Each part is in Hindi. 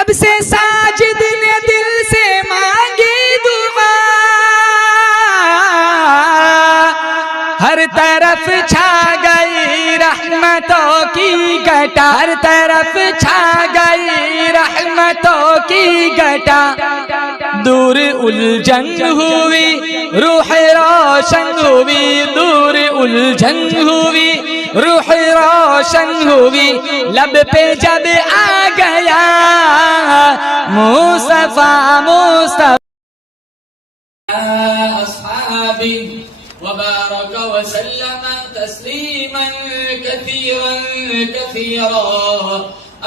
जब से साजिद ने दिल से मांगी दुआ, हर तरफ छा गई रहमतों की घटा, हर तरफ छा गई रहमतों की घटा। दूर उलझन हुई रूह रोशन हुई, दूर उलझन हुई रूह रोशन हुई, लब पे जब आ गया मुस्तफा मुस्तफा। अस्हाबी वबारक वसल्लम तस्लीमन कसीरन कसीरा।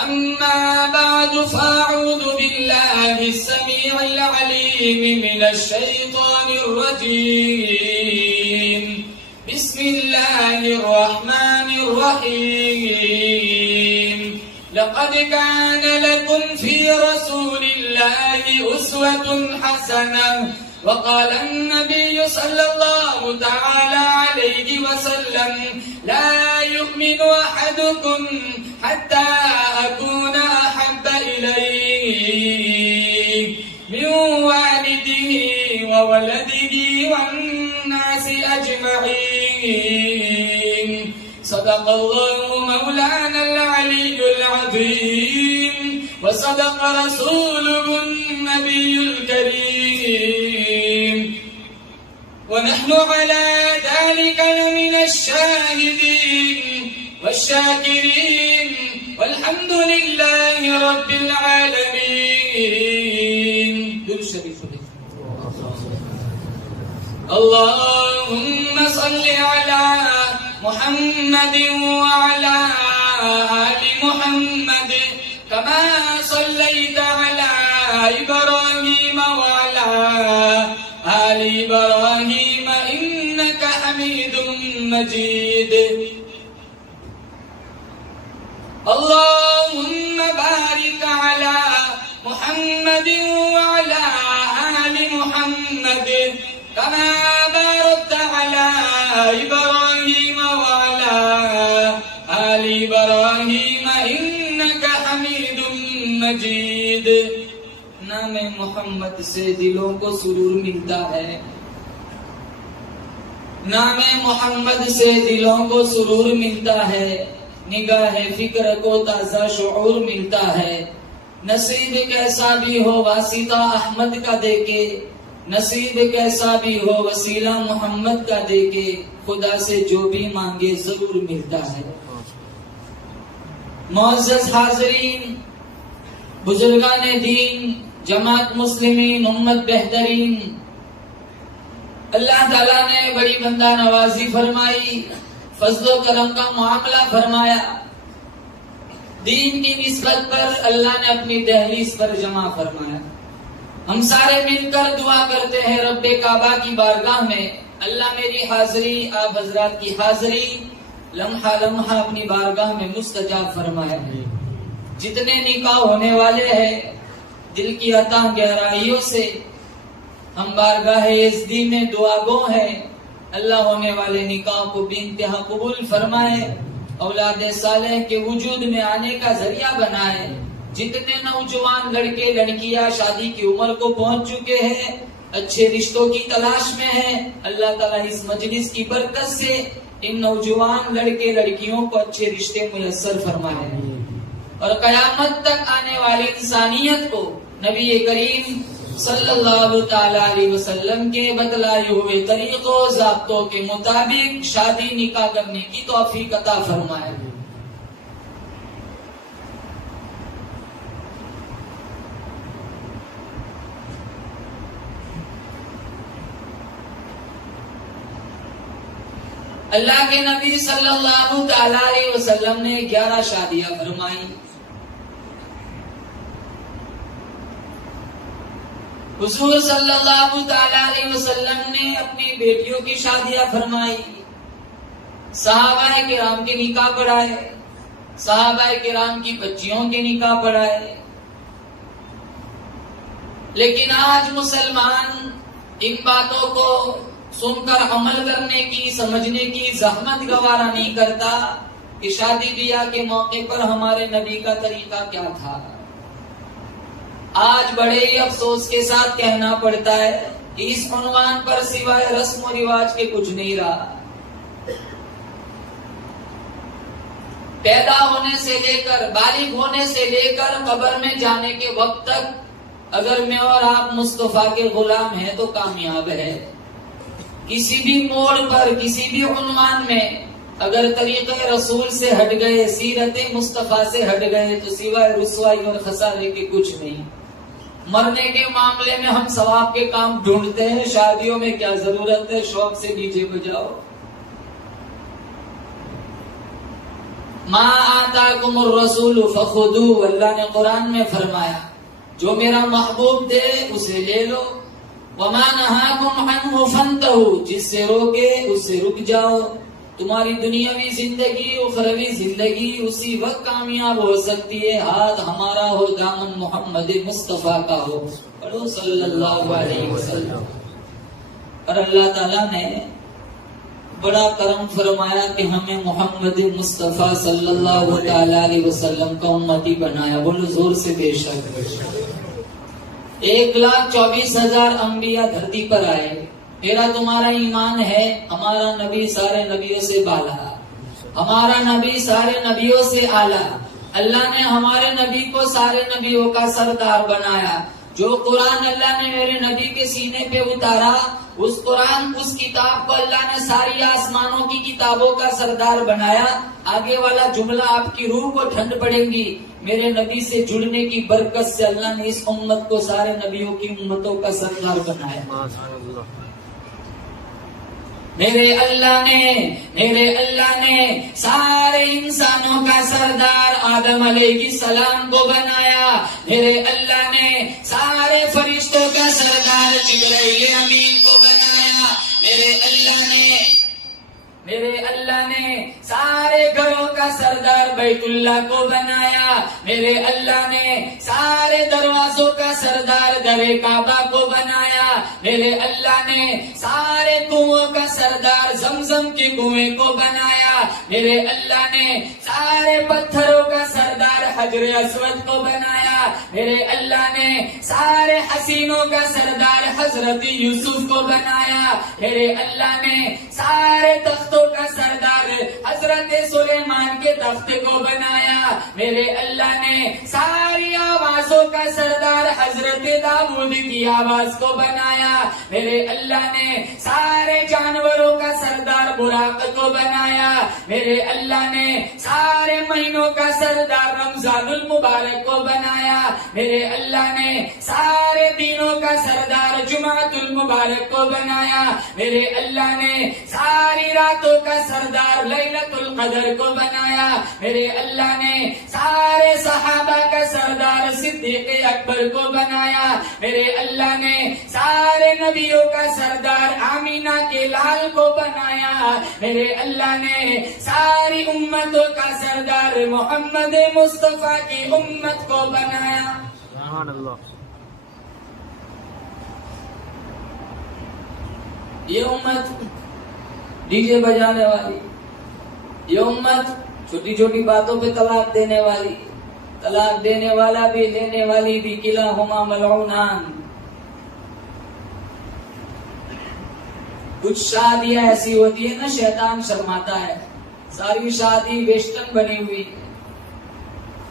अम्मा बाद फ़अऊज़ु बिल्लाहि अस्समीइल अलीम मिनश शैतानिर रजीम। बिस्मिल्लाहिर रहमानिर रहीम। लक़द कान लकुम फ़ी रसूलिल्लाहि उस्वतुन हसनह। वक़ाल अन्नबिय्यु सल्लल्लाहु तआला अलैहि वसल्लम ला युमिनु अहदुकुम हत्ता अकूना अहब्बा इलैहि मिन वालिदिही व वलदिही वन्नासि अजमईन। सदक़ल्लाहु मौलानल अलियुल अज़ीम व सदक़ रसूलुहुन नबियुल करीम। वनहनु अला ज़ालिक लमिनश शाहिदीन वश्शाकिरीन वल्हम्दुलिल्लाहि रब्बिल आलमीन। दुरूद शरीफ अल्लाहुम्मा सल्लि अला मुहम्मदिन व अला आलि मुहम्मद कमा सल्लैता अला इब्राहीम व अला आलि इब्राहीम इन्नका हमीदुम मजीद। अल्लाहुम्मा बारिक अला मुहम्मदिन व अला आलि मुहम्मद कमा बारकता अला इब्राहीम व अला आलि इब्राहीम इन्नका हमीदुम मजीद। नाम मोहम्मद से दिलों को सुरूर मिलता है, नाम मोहम्मद से दिलों को सुरूर मिलता है, निगाह फिक्र को ताज़ा शुऊर मिलता है। नसीब कैसा भी हो वासिता अहमद का देके, नसीब कैसा भी हो वसीला मोहम्मद का देके, खुदा से जो भी मांगे जरूर मिलता है। मुअज़्ज़ज़ हाज़रीन, बुजुर्गाने दीन, जमात मुस्लिमीन, उम्मत बेहतरीन, अल्लाह ताला ने बड़ी बंदा नवाजी फरमाई, फज़्ल करम का मामला फरमाया। दीन की निस्बत पर अल्लाह ने अपनी दहलीज पर जमा फरमाया। हम सारे मिलकर दुआ करते हैं रब्बे काबा की बारगाह में, अल्लाह मेरी हाजिरी, आप हजरात की हाजिरी लम्हा लम्हा अपनी बारगाह में मुस्तजाब फरमाया। जितने निकाह होने वाले हैं, दिल की अता गहराइयों से हम बारगाह इज़्ज़ी में दुआगो है, अल्लाह होने वाले निकाह को बेइंतहा कबूल फरमाए, औलाद सालेह के वजूद में आने का जरिया बनाए। जितने नौजवान लड़के लड़कियां शादी की उम्र को पहुंच चुके हैं, अच्छे रिश्तों की तलाश में हैं, अल्लाह ताला इस मजलिस की बरकत से इन नौजवान लड़के लड़कियों को अच्छे रिश्ते मुयस्सर फरमाए और कयामत तक आने वाली इंसानियत को नबी करीम सल्लल्लाहु ताला अलैहि वसल्लम के बतलाए हुए तरीकों ज़ाब्तों के मुताबिक शादी निकाह करने की तौफीक अता फरमाए। अल्लाह के नबी सल्लल्लाहु ताला अलैहि वसल्लम ने 11 शादियां फरमाई। हुजूर सल्लल्लाहु ताला अलैहि वसल्लम ने अपनी बेटियों की शादियां फरमाई, सहाबाए किराम के निकाह पढ़ाए, सहाबाए किराम की बच्चियों के निकाह पढ़ाए। लेकिन आज मुसलमान इन बातों को सुनकर अमल करने की, समझने की जहमत गवारा नहीं करता कि शादी ब्याह के मौके पर हमारे नबी का तरीका क्या था। आज बड़े ही अफसोस के साथ कहना पड़ता है कि इस उन्वान पर सिवाय रस्म और रिवाज के कुछ नहीं रहा। पैदा होने से लेकर बालिग होने से लेकर कब्र में जाने के वक्त तक अगर मैं और आप मुस्तफा के गुलाम हैं तो कामयाब है। किसी भी मोड़ पर किसी भी उन्वान में अगर तरीक़े रसूल से हट गए, सीरत मुस्तफा से हट गए तो सिवाय रुसवाई और खसारे के कुछ नहीं। मरने के मामले में हम सवाब के काम ढूंढते हैं, शादियों में क्या जरूरत है, शौक से डीजे बजाओ। मा आताकुमुर रसूल फखुदू, अल्लाह ने कुरान में फरमाया जो मेरा महबूब दे उसे ले लो। वमा नहाकुम अन्हु फंतहू, जिससे रोके उससे रुक जाओ। तुम्हारी दुनियावी जिंदगी उखरवी जिंदगी उसी वक्त कामयाब हो सकती है हाथ हमारा हो, दामन मोहम्मद मुस्तफा का हो। पढ़ो सल्लल्लाहु अलैहि वसल्लम। और अल्लाह ताला ने बड़ा करम फरमाया कि हमें मोहम्मद मुस्तफा सल्लल्लाहु अलैहि वसल्लम का उम्मती बनाया। बोलो जोर से बेशक। 1,24,000 अंबिया धरती पर आए। मेरा तुम्हारा ईमान है हमारा नबी सारे नबियों से बाला, हमारा नबी सारे नबियों से आला। अल्लाह ने हमारे नबी को सारे नबियों का सरदार बनाया। जो कुरान अल्लाह ने मेरे नबी के सीने पे उतारा, उस कुरान उस किताब को अल्लाह ने सारी आसमानों की किताबों का सरदार बनाया। आगे वाला जुमला आपकी रूह को ठंड पड़ेगी। मेरे नबी से जुड़ने की बरकत से अल्लाह ने इस उम्मत को सारे नबियों की उम्मतों का सरदार बनाया। मेरे अल्लाह ने सारे इंसानों का सरदार आदम अलैहिस्सलाम को बनाया। मेरे अल्लाह ने सारे फरिश्तों का सरदार जिब्राइल अमीन को बनाया। मेरे अल्लाह ने सारे घरों का सरदार बैतुल्लाह को बनाया। मेरे अल्लाह ने सारे दरवाजों का सरदार दरे काबा को बनाया। मेरे अल्लाह ने सारे कुओं का सरदार जमजम के कुएं को बनाया। मेरे अल्लाह ने सारे पत्थरों का सरदार हजर अस्वद को बनाया। मेरे अल्लाह ने सारे हसीनों का सरदार हजरत यूसुफ को बनाया। मेरे अल्लाह ने सारे तख्तों का सरदार हजरत सुलेमान के तख्त को बनाया। मेरे अल्लाह ने सारी आवाजों का सरदार हजरत दाऊद की आवाज को बनाया। मेरे अल्लाह ने सारे जानवरों का सरदार बुराक को बनाया। मेरे अल्लाह ने सारे महीनों का सरदार रमजानुल मुबारक को बनाया। मेरे अल्लाह ने सारे दिनों का सरदार जुमातुल मुबारक को बनाया। मेरे अल्लाह ने सारी रातों का सरदार लैलतुल कदर को बनाया। मेरे अल्लाह ने सारे सहाबा का सरदार सिद्दीक अकबर को बनाया। मेरे अल्लाह ने सारे नबियों का सरदार आमीना के लाल को बनाया। मेरे अल्लाह ने सारी उम्मतों का सरदार मोहम्मद मुस्तफा की उम्मत को बनाया। सुभान अल्लाह। ये उम्मत डीजे बजाने वाली, ये उम्मत छोटी छोटी बातों पे तलाक देने वाली, तलाक देने वाला भी लेने वाली भी, किलाहुमा मलऊनान। कुछ शादियां ऐसी होती है ना शैतान शर्माता है। सारी शादी वेस्टर्न बनी हुई,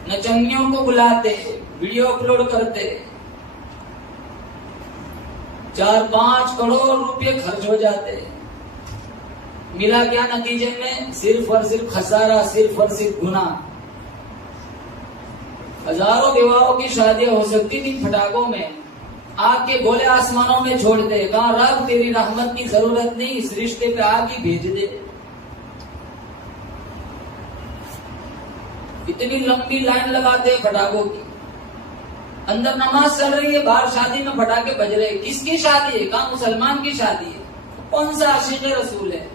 नचनियों को बुलाते, वीडियो अपलोड करते, 4-5 करोड़ रुपए खर्च हो जाते। मिला क्या नतीजे में? सिर्फ और सिर्फ खसारा, सिर्फ और सिर्फ गुनाह। हजारों विवाहों की शादियां हो सकती थी फटाकों में, आग के गोले आसमानों में छोड़ दे। कहा रब तेरी रहमत की जरूरत नहीं, इस रिश्ते पे आग ही भेज दे। इतनी लंबी लाइन लगाते हैं फटाकों की, अंदर नमाज चल रही है, बाहर शादी में फटाके बज रहे। किसकी शादी है? कहा मुसलमान की शादी है। कौन सा आशिक रसूल है?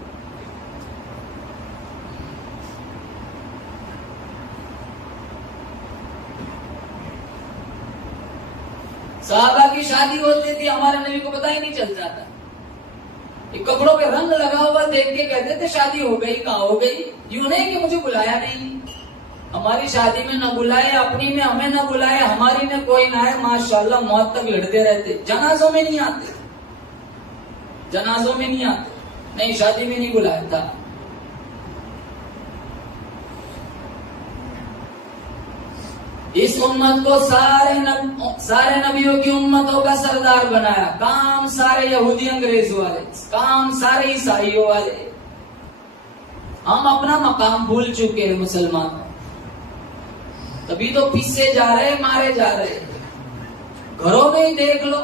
साहबा की शादी होती थी, हमारे नबी को पता ही नहीं चल जाता। ये कपड़ों पे रंग लगा हुआ देख के कहते थे शादी हो गई। कहाँ हो गई? यूं नहीं कि मुझे बुलाया नहीं। हमारी शादी में न बुलाए, अपनी में हमें न बुलाए, हमारी में कोई ना है, माशाल्लाह मौत तक लड़ते रहते, जनाजों में नहीं आते, जनाजों में नहीं आते, नहीं शादी में नहीं बुलाया था। इस उम्मत को सारे नबियों की उम्मतों का सरदार बनाया। काम सारे यहूदी अंग्रेज वाले, काम सारे ईसाइयों वाले। हम अपना मकाम भूल चुके हैं मुसलमान, तभी तो पीछे जा रहे, मारे जा रहे। घरों में ही देख लो,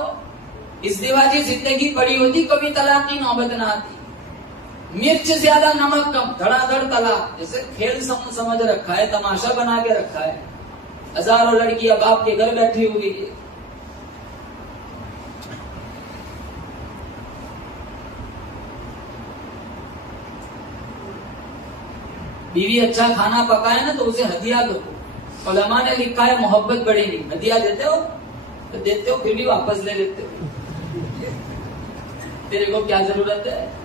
इस दिवाजी जिंदगी बड़ी होती कभी तलाक की नौबत ना आती। मिर्च ज्यादा नमक कम, धड़ाधड़ तलाक। जैसे खेल समझ रखा है, तमाशा बना के रखा है। हजारों लड़कियां बाप के घर बैठी हुई है। बीवी अच्छा खाना पकाए ना तो उसे हदिया दो। उलमा ने लिखा है मोहब्बत बढ़ेगी। हदिया देते हो तो देते हो, फिर भी वापस ले लेते हो। तेरे को क्या जरूरत है?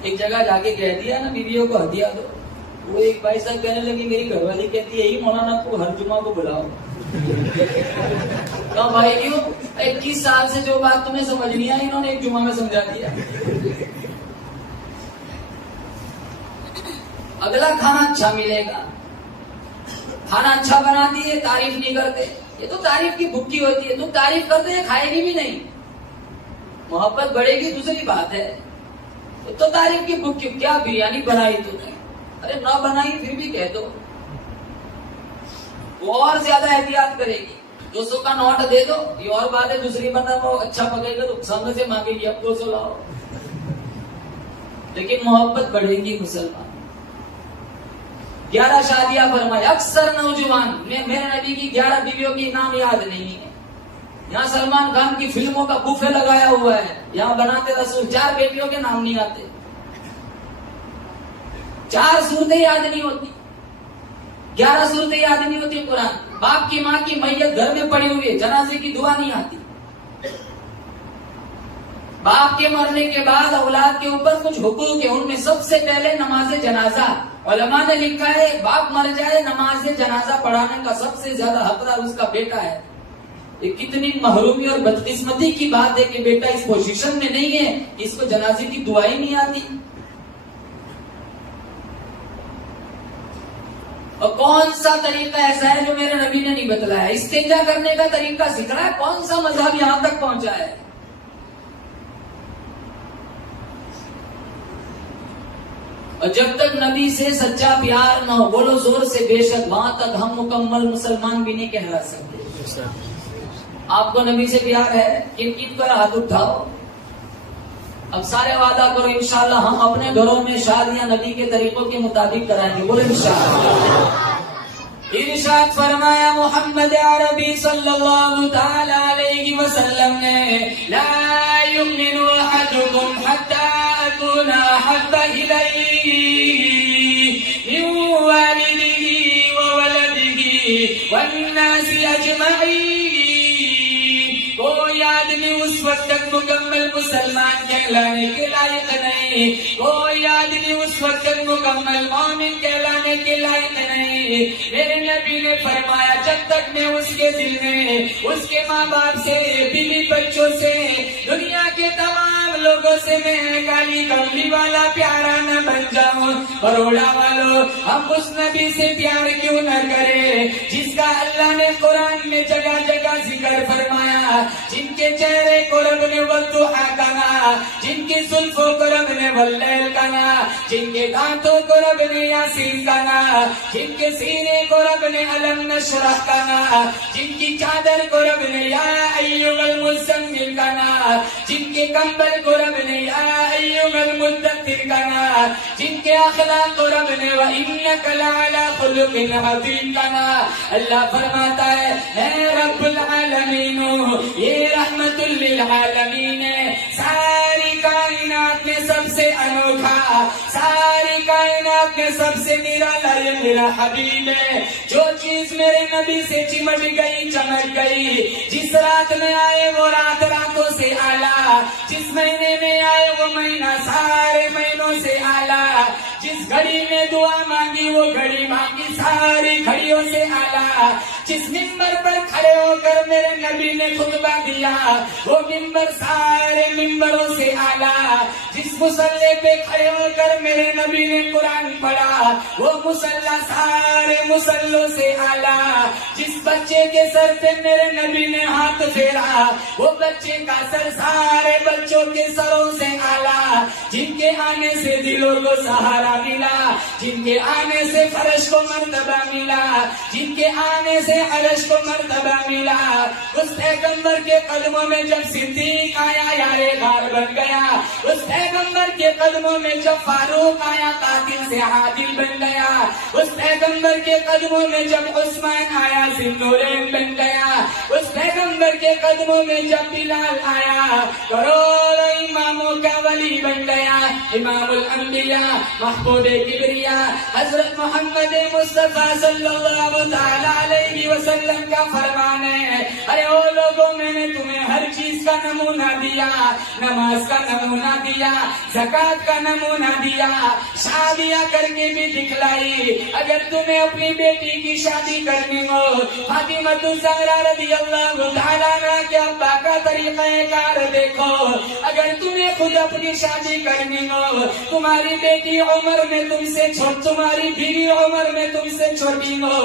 एक जगह जाके कह दिया ना बीवियों को हदिया दो। वो एक भाई साहब कहने लगी, मेरी घरवाली कहती है यही मौलाना को हर जुमा को बुलाओ। तो भाई क्यों? 21 साल से जो बात तुम्हें समझ नहीं आई, इन्होंने एक जुमा में समझा दिया। अगला खाना अच्छा मिलेगा, खाना अच्छा बना दिए, तारीफ नहीं करते। ये तो तारीफ की भुक्की होती है। तुम तारीफ करते हैं, खाएगी भी नहीं। मोहब्बत बढ़ेगी दूसरी बात है, तो तारीफ की भुक्की। क्या बिरयानी बनाई तूने? अरे ना बनाई फिर भी कह दो। वो और ज्यादा एहतियात करेगी। 200 का नोट दे दो, ये और बात है। दूसरी बंदा वो अच्छा पकड़ेगा तो संग से मांगेगी, अब 200 लाओ। लेकिन मोहब्बत बढ़ेगी मुसलमान। 11 शादियां फरमाई। अक्सर नौजवान, मेरे नबी की 11 बीवियों की नाम याद नहीं है। यहाँ सलमान खान की फिल्मों का बुफे लगाया हुआ है, यहाँ बनाते रसूल। 4 बेटियों के नाम नहीं आते, 4 सूरतें याद नहीं होती, 11 सूरतें याद नहीं होती कुरान। बाप की माँ की मैयत घर में पड़ी हुई है, जनाजे की दुआ नहीं आती। बाप के मरने के बाद औलाद के ऊपर कुछ हुकूक है, उनमें सबसे पहले नमाज जनाजा। उलमा ने लिखा है बाप मर जाए, नमाज जनाजा पढ़ाने का सबसे ज्यादा हकदार उसका बेटा है। ये कितनी महरूमी और बदकिस्मती की बात है कि बेटा इस पोजीशन में नहीं है, इसको जनाजे की दुआ ही नहीं आती। और कौन सा तरीका ऐसा है जो मेरे नबी ने नहीं बतलाया? इस्तिंजा करने का तरीका सिखाया है। कौन सा मजहब यहां तक पहुंचा है? और जब तक नबी से सच्चा प्यार न हो, बोलो जोर से बेशक, वहां तक हम मुकम्मल मुसलमान भी नहीं कहला सकते। आपको नबी से प्यार है? किन किन पर हाथ उठाओ। अब सारे वादा करो इंशाअल्लाह हम अपने घरों में शादियां नबी के तरीकों के मुताबिक कराएंगे। बोले इंशाअल्लाह। इरशाद फरमाया मोहम्मद अरबी सल्लल्लाहु तआला अलैहि वसल्लम ने, ला युमिनु अहदुकुम हत्ता अकुना अहब्बा इलैहि मिन वालिदिही व वलदिही वन्नासी अजमईन। कोई आदमी उस वक्त तक मुकम्मल मुसलमान कहलाने के लायक नहीं, कोई आदमी उस वक्त तक मुकम्मल मोमिन कहलाने के लायक नहीं। मेरे नबी ने फरमाया जब तक मैं उसके दिल में, उसके माँ बाप से, बीवी बच्चों से, दुनिया के तमाम लोगों से मैं काली कमली वाला प्यारा न बन जाऊं। बरोड़ा वालों, हम उस नबी से प्यार क्यों न करें जिसका अल्लाह ने कुरान में जगह जगह जिक्र फरमाया, जिनके चेहरे को रब ने वद्दुहा कहा, जिनकी जुल्फों को रब ने वल्लैल कहा, जिनके दांतों को रब ने यासीन कहा, जिनके सीने को रब ने अलम नशरह कहा, जिनकी चादर को रब ने या अय्युहल मुज़म्मिल कहा, जिनके कंबल को रब ने या अय्युहल मुद्दत्तिर कहा, जिनके अखलाक को रब ने व इन्नका लअला खुलुकिन अज़ीम कहा। अल्लाह फरमाता है मैं रब्बुल आलमीन हूँ, ये रहमतुल लिल आलमीन है। सारी कायनात में सबसे अनोखा, सारी कायनात में सबसे निराला ये मेरा हबीब है। जो चीज मेरे नबी से चिमट गई, चमक गई, जिस रात में आए वो रात रातों से आला, जिस महीने में आए वो महीना सारे महीनों से आला, जिस घड़ी में दुआ मांगी वो घड़ी मांगी सारी घड़ियों से आला, जिस मिंबर पर खड़े होकर मेरे नबी ने खुतबा दिया वो मिंबर सारे मिंबरों से आला, जिस मुसल्ले पे खड़े होकर मेरे नबी ने कुरान पढ़ा वो मुसल्ला सारे मुसल्लों से आला, जिस बच्चे के सर पे मेरे नबी ने हाथ फेरा वो बच्चे का सर सारे बच्चों के सरों से आला, जिनके आने से दिलों को सहारा मिला, जिनके आने से फर्श को मर्तबा मिला, जिनके आने से अर्श को मर्तबा मिला, उस पैगंबर के कदमों में जब सिद्दीक आया यारे गार बन गया, उस पैगंबर के कदमों में जब फारूक आया कातिल से आदिल बन गया, उस पैगंबर के कदमों में जब उस्मान आया जिन्नूरैन बन गया, उस पैगंबर के कदमों में जब बिलाल आया करोड़ों इमामों का वली बन गया, इमामुल अंबिया महबूबे किबरिया हजरत मोहम्मद मुस्तफा सल्लल्लाहु ताला अलैहि वसल्लम का फरमान है, अरे ओ लोगों मैंने तुम्हें हर चीज का नमूना दिया, नमाज का नमूना दिया, ज़कात का नमूना दिया, शादियां करके भी दिखलाई, अगर तुम्हें अपनी बेटी की शादी करनी हो फातिमातुज़ ज़हरा रज़ियल्लाहु ताला अन्हा के अब्बा का तरीक़ाकार देखो, अगर तुम्हें खुद अपनी शादी करनी हो, तुम्हारी बेटी उम्र में तुमसे तुम्हारी बीवी उम्र में तुमसे छोटी हो,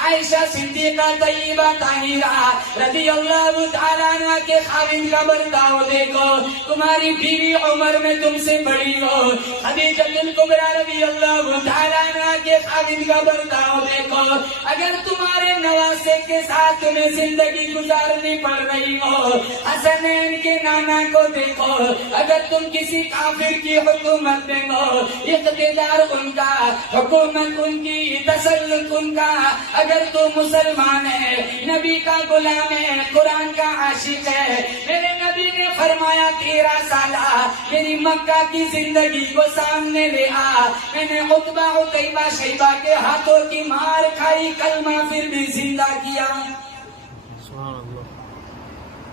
आयशा सिद्दीक़ा तय्यबा ताहिरा रज़ियल्लाहु ताला अन्हा के खाविंद का बर्ताव देखो, तुम्हारी बीवी उम्र में तुमसे बड़ी हो, खदीजतुल कुबरा रज़ियल्लाहु ताला अन्हा के खाविंद का बर्ताव देखो, अगर तुम्हारे नवासे के साथ तुम्हें जिंदगी गुजारनी पड़ रही हो, हसनैन के नाना को देखो, अगर तुम किसी काफिर की हुकूमत में हो, इख्तियार उनका, हुकूमत उनकी, तसल्लुत उनका, अगर तू मुसलमान है, नबी का गुलाम है, कुरान का आशिक है, मेरे नबी ने फरमाया 13 साला मेरी मक्का की जिंदगी को सामने ले आ, मैंने उतबा उतैबा शैबा के हाथों की मार खाई, कलमा फिर भी जिंदा किया।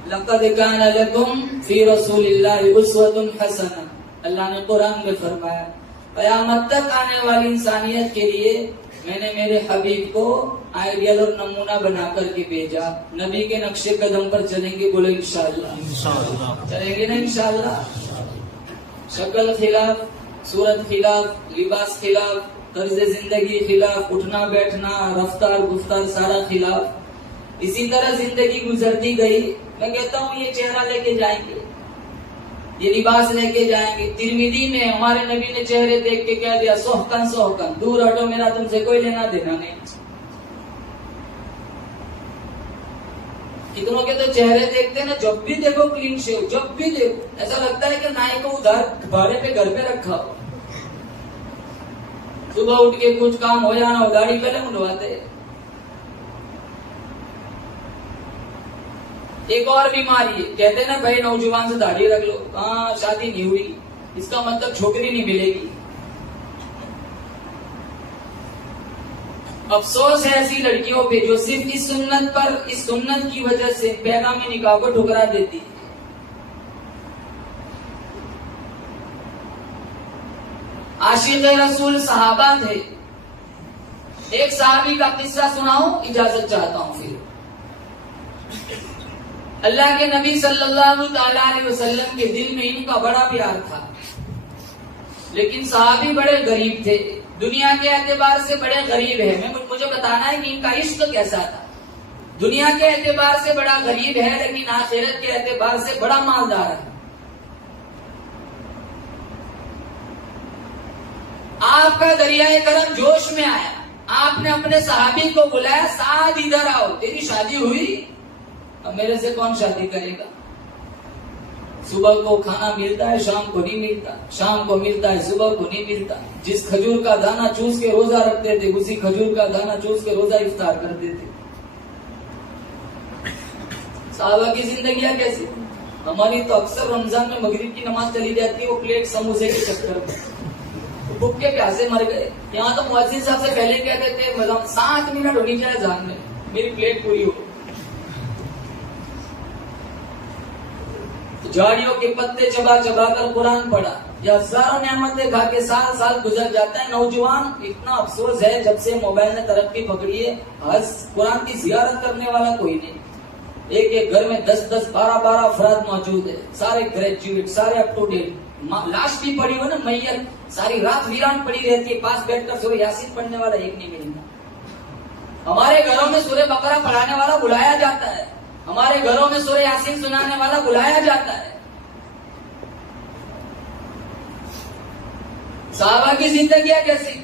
लक़द कान लकुम फी रसूलिल्लाहि उस्वतुन हसना, अल्लाह ने कुरान में फरमाया क़यामत तक आने वाली इंसानियत के लिए मैंने मेरे हबीब को आइडियल और नमूना बना करके भेजा। नबी के नक्शे कदम पर चलेंगे, बोलो इंशाअल्लाह चलेंगे ना इंशाअल्लाह। शक्ल खिलाफ, सूरत खिलाफ, लिबास खिलाफ, तर्ज जिंदगी खिलाफ, उठना बैठना, रफ्तार गुफ्तार सारा खिलाफ। इसी तरह जिंदगी गुजरती गई। मैं कहता हूँ ये चेहरा लेके जाएंगे, ये लिबास लेके जाएंगे। तिरमिदी में हमारे नबी ने चेहरे देख के क्या दिया, सोहकन सोहकन, दूर हटो, मेरा तुमसे कोई लेना देना नहीं। कितनों के तो चेहरे देखते हैं ना, जब भी देखो क्लीन शेव, जब भी देखो ऐसा लगता है कि नाई को उधार भाड़े पे घर पे रखा हो। सुबह उठ के कुछ काम हो जाना हो, गाड़ी पहले मुंडवाते। एक और बीमारी है, कहते हैं ना भाई नौजवान से दाढ़ी रख लो, हाँ शादी नहीं हुई, इसका मतलब छोकरी नहीं मिलेगी। अफसोस है ऐसी लड़कियों पे जो सिर्फ इस सुन्नत की वजह से पैगामी निकाह को ठुकरा देती है। आशिक़ रसूल सहाबा थे। एक सहाबी का किस्सा सुनाऊं, इजाजत चाहता हूं फिर। अल्लाह के नबी सल्लल्लाहु अलैहि वसल्लम के दिल में इनका बड़ा प्यार था, लेकिन सहाबी बड़े गरीब थे, दुनिया के एतबार से बड़े गरीब है। मुझे बताना है कि इनका इश्क कैसा था। दुनिया के एतबार से बड़ा गरीब है, लेकिन आखिरत के एतबार से बड़ा मालदार है। आपका दरियाए करम जोश में आया, आपने अपने सहाबी को बुलाया, साथ इधर आओ, तेरी शादी हुई, अब मेरे से कौन शादी करेगा। सुबह को खाना मिलता है, शाम को नहीं मिलता, शाम को मिलता है, सुबह को नहीं मिलता। जिस खजूर का दाना चूस के रोजा रखते थे, उसी खजूर का दाना चूस के रोजा इफ्तार करते थे। साहबा की जिंदगियां कैसी, हमारी तो अक्सर रमजान में मगरिब की नमाज चली जाती है वो प्लेट समोसे के चक्कर में, भूख के प्यासे मर गए। यहाँ तो मुअज्जिन साहब से पहले कहते थे मतलब 7 मिनट होनी चाहिए अजान में, मेरी प्लेट पूरी हो। झाड़ियों के पत्ते चबा चबा कर कुरान पढ़ा या हजारों नेमतें खा के साल साल गुजर जाता है। नौजवान इतना अफसोस है जब से मोबाइल ने तरक्की पकड़ी है, आज कुरान की जियारत करने वाला कोई नहीं। एक एक घर में 10-10, 12-12 अफराद मौजूद है, सारे ग्रेजुएट, सारे अप टू डेट। लाश भी पड़ी हो ना, मैयत सारी रात वीरान पड़ी रहती है, पास बैठकर सूरह यासीन पढ़ने वाला एक नहीं मिलेगा। हमारे घरों में सूरह बकरा पढ़ाने वाला बुलाया जाता है, हमारे घरों में सूरह यासीन सुनाने वाला बुलाया जाता है। साहबा की जिंदगी कैसी थी?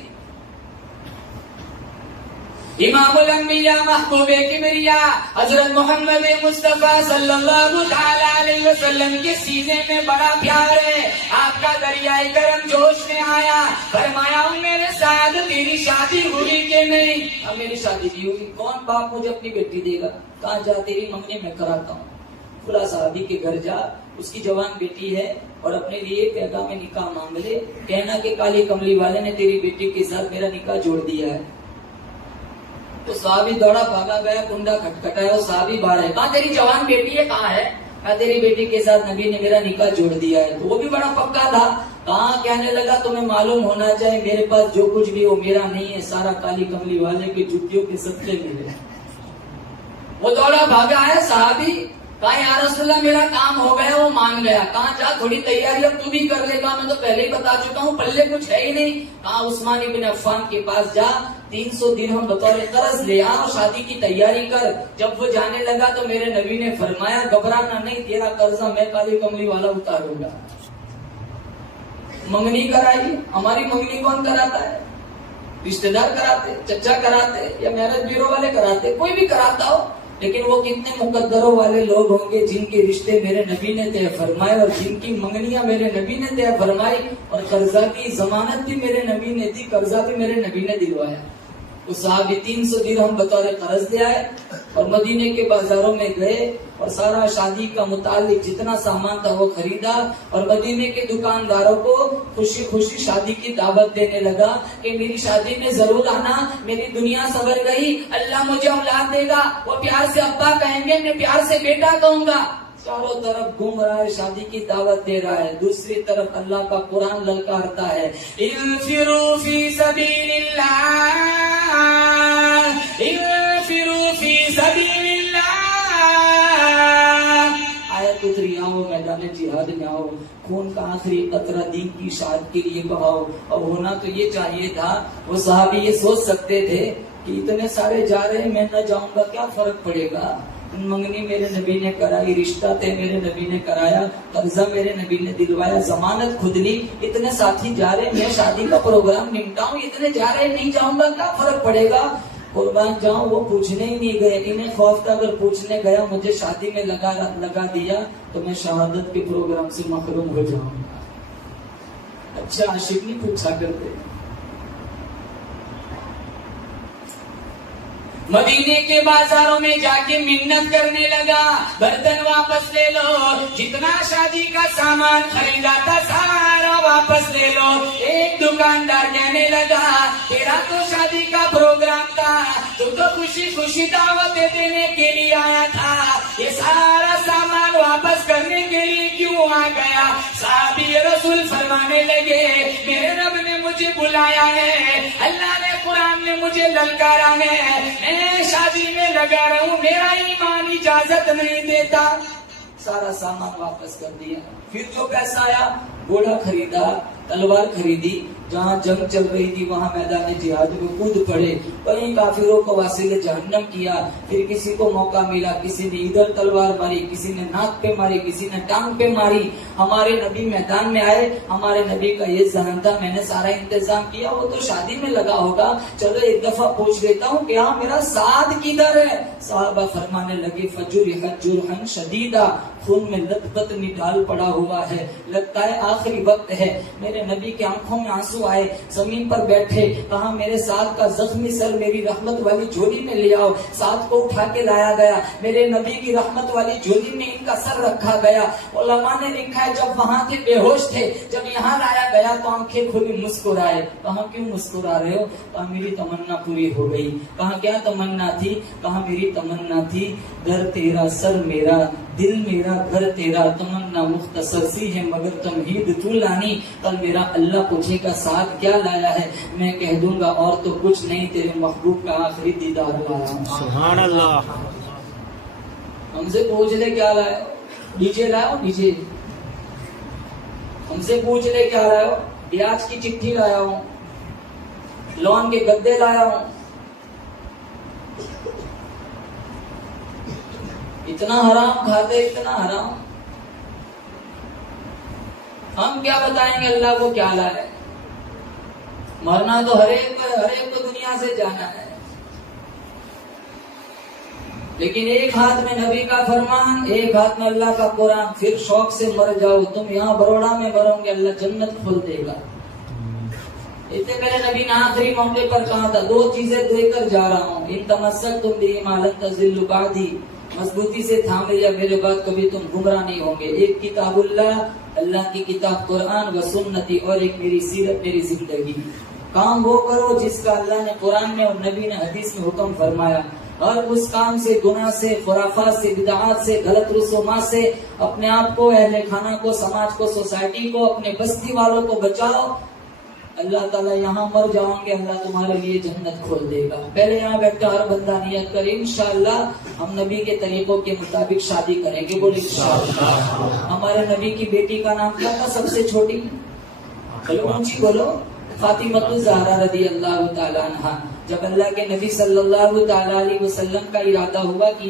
इमामुल अंबिया महबूबे किबरिया हजरत मोहम्मद मुस्तफा सल्लल्लाहु ताला अलैहि वसल्लम के सीने में बड़ा प्यार है। आपका दरियाए करम जोश में आया, फरमाया मेरे साथ तेरी शादी हुई कि नहीं? अब मेरी शादी नहीं हुई। कौन बाप मुझे अपनी बेटी देगा? कहा जा तेरी मंगनी में कराता हूँ। खुला साहबी के घर जा, उसकी जवान बेटी है और अपने लिए पैगाम में निकाह मांग ले, कहना कि काली कमली वाले ने तेरी बेटी के साथ मेरा निकाह जोड़ दिया है। तो साहबी दौड़ा भागा गया, कुंडा खटखटाया, वो साहबी बाहर है। कहा तेरी जवान बेटी है? कहाँ है? कहा तेरी बेटी के साथ नबी ने मेरा निकाह जोड़ दिया है। तो वो भी बड़ा पक्का था। कहा कहने लगा तुम्हें मालूम होना चाहिए मेरे पास जो कुछ भी वो मेरा नहीं है, सारा काली कमली वाले की जुतियों के सत्ते मिले। वो दौड़ा भागा है साहबी, कहा या रसूलल्लाह मेरा काम हो गया, वो मान गया। कहा जा थोड़ी तैयारी अब तू भी कर लेगा, मैं तो पहले ही बता चुका हूँ, पल्ले कुछ है ही नहीं। कहा उस्मान इब्न अफ़्फ़ान के पास जा, 300 दिरहम बतौर कर्ज ले आ और शादी की तैयारी कर। जब वो जाने लगा तो मेरे नबी ने फरमाया घबराना नहीं, तेरा कर्जा मैं काली कमली वाला उतारूंगा। मंगनी कराई। हमारी मंगनी कौन कराता है? रिश्तेदार कराते, चचा कराते या मैरिज ब्यूरो वाले कराते, कोई भी कराता हो, लेकिन वो कितने मुकद्दरों वाले लोग होंगे जिनके रिश्ते मेरे नबी ने तय फरमाए और जिनकी मंगनियां मेरे नबी ने तय फरमाई और कर्जा की जमानत भी मेरे नबी ने दी, कर्जा भी मेरे नबी ने दिलवाया। उस साहबी 300 दिरहम बतौर कर्ज ले आए और मदीने के बाजारों में गए और सारा शादी का मुतालिक जितना सामान था वो खरीदा और मदीने के दुकानदारों को खुशी खुशी शादी की दावत देने लगा कि मेरी शादी में जरूर आना, मेरी दुनिया संवर गई, अल्लाह मुझे औलाद देगा। वो प्यार से अब्बा कहेंगे, मैं प्यार से बेटा कहूंगा। चारों तरफ घूम रहा है, शादी की दावत दे रहा है, दूसरी तरफ अल्लाह का कुरान ललकारता है, इन्फिरू फी सबीलिल्लाह, इन्फिरू फी सबीलिल्लाह। आयत उतरी, आओ मैदान जिहाद में आओ, खून का आखिरी कतरा दीन की शाद के लिए बहाओ। और होना तो ये चाहिए था, वो साहबी ये सोच सकते थे कि इतने सारे जा रहे हैं, मैं न जाऊंगा, क्या फर्क पड़ेगा। मंगनी मेरे नबी ने कराई, रिश्ता तय मेरे नबी ने कराया, कर्जा मेरे नबी ने दिलवाया, जमानत खुद ली। इतने साथी जा रहे, मैं शादी का प्रोग्राम निपटाऊं, इतने जा रहे नहीं जाऊंगा, क्या फर्क पड़ेगा। कुर्बान जाऊं, वो पूछने ही नहीं गए। इन्हें खौफ था अगर पूछने गया मुझे शादी में लगा दिया तो मैं शहादत के प्रोग्राम से महरूम हो जाऊंगा। अच्छा आशिक नहीं पूछा करते। मदीने के बाजारों में जाके मिन्नत करने लगा, बर्तन वापस ले लो, जितना शादी का सामान खरीदा था सारा वापस ले लो। एक दुकानदार कहने लगा तेरा तो शादी का प्रोग्राम था, तू तो खुशी खुशी दावतें देने के लिए आया था, ये सारा सामान वापस करने के लिए क्यों आ गया। साहबी रसूल फरमाने लगे मेरे रब ने मुझे बुलाया है, अल्लाह ने कुरान ने मुझे ललकारा है, मैं शादी में लगा रहा हूँ, मेरा ईमान इजाजत नहीं देता। सारा सामान वापस कर दिया। फिर जो पैसा आया घोड़ा खरीदा, तलवार खरीदी, जहाँ जंग चल रही थी वहाँ मैदान जिहाद में कूद पड़े, कहीं काफिरों को वासिले जहन्नम किया। फिर किसी को मौका मिला, किसी ने इधर तलवार मारी, किसी ने नाक पे मारी, किसी ने टांग पे मारी। हमारे नबी मैदान में आए, हमारे नबी का ये जहन था मैंने सारा इंतजाम किया, वो तो शादी में लगा होगा, चलो एक दफा पूछ लेता हूँ कि हाँ मेरा साथ किधर है। साहबा फरमाने लगे फजुरिहत जुरहन शदीदा, खून में लथपथ निडाल पड़ा हुआ है, लगता है आखिरी वक्त है। मेरे नबी के आंखों में आंसू आए, जमीन पर बैठे, कहा मेरे साथ का जख्मी सर मेरी रहमत वाली झोली में ले आओ। साथ को उठा के लाया गया, मेरे नबी की रहमत वाली झोली में इनका सर रखा गया। उलमा ने लिखा है जब वहां थे बेहोश थे, जब यहाँ लाया गया तो आंखें खुली, मुस्कुराए। कहा क्यों मुस्कुरा रहे हो? कहा मेरी तमन्ना पूरी हो गई। कहा क्या तमन्ना थी? कहा मेरी तमन्ना थी घर तेरा सर मेरा, दिल मेरा घर तेरा, तमन्ना मुख्तसर सी है मगर तमहीद तू लानी। कल मेरा अल्लाह पूछेगा साथ क्या लाया है, मैं कह दूंगा और तो कुछ नहीं, तेरे महबूब का आखिरी दीदार लाया। सुभान अल्लाह। हमसे पूछ ले क्या लाया, डीजे लाओ डीजे। हमसे पूछ ले क्या लाया हो, ब्याज की चिट्ठी लाया हूं, लोन के गद्दे लाया हूं। इतना हराम खाते, इतना हराम। हम क्या बताएंगे अल्लाह को क्या लाए? मरना तो हर एक को दुनिया से जाना है, लेकिन एक हाथ में नबी का फरमान, एक हाथ में अल्लाह का कुरान। फिर शौक से मर जाओ, तुम यहाँ बड़ौदा में मरोगे, अल्लाह जन्नत खोल देगा। इससे मेरे नबी ने आखिरी मौके पर कहा था, दो चीजें देकर जा रहा हूँ, इन तमस्सक तुम भी मालन तज़िल्लु बादी, मजबूती से थाम लिया मेरे बाद कभी तुम गुमराह नहीं होंगे। एक किताबुल्लाह, अल्लाह की किताब कुरान व सुन्नती, और एक मेरी सीरत मेरी जिंदगी। काम वो करो जिसका अल्लाह ने कुरान में और नबी ने हदीस में हुक्म फरमाया। और उस काम से, गुनाह से, खुराफात से, बिदआत से, गलत रसूमात से अपने आप को, अहले खाना को, समाज को, सोसाइटी को, अपने बस्ती वालों को बचाओ। अल्लाह ताला यहाँ मर जाओगे, अल्लाह तुम्हारे लिए जन्नत खोल देगा। पहले यहाँ बैठकर हर बंदा नियत करे, इंशाअल्लाह हम नबी के तरीकों के मुताबिक शादी करेंगे। बोले इंशाअल्लाह। हमारे नबी की बेटी का नाम क्या था सबसे छोटी? बोलो ऊंची बोलो। फातिमतुज़ ज़हरा रज़ी अल्लाह ताला अन्हा। जब अल्लाह के नबी सल्लल्लाहु ताला अलैहि वसल्लम का इरादा हुआ कि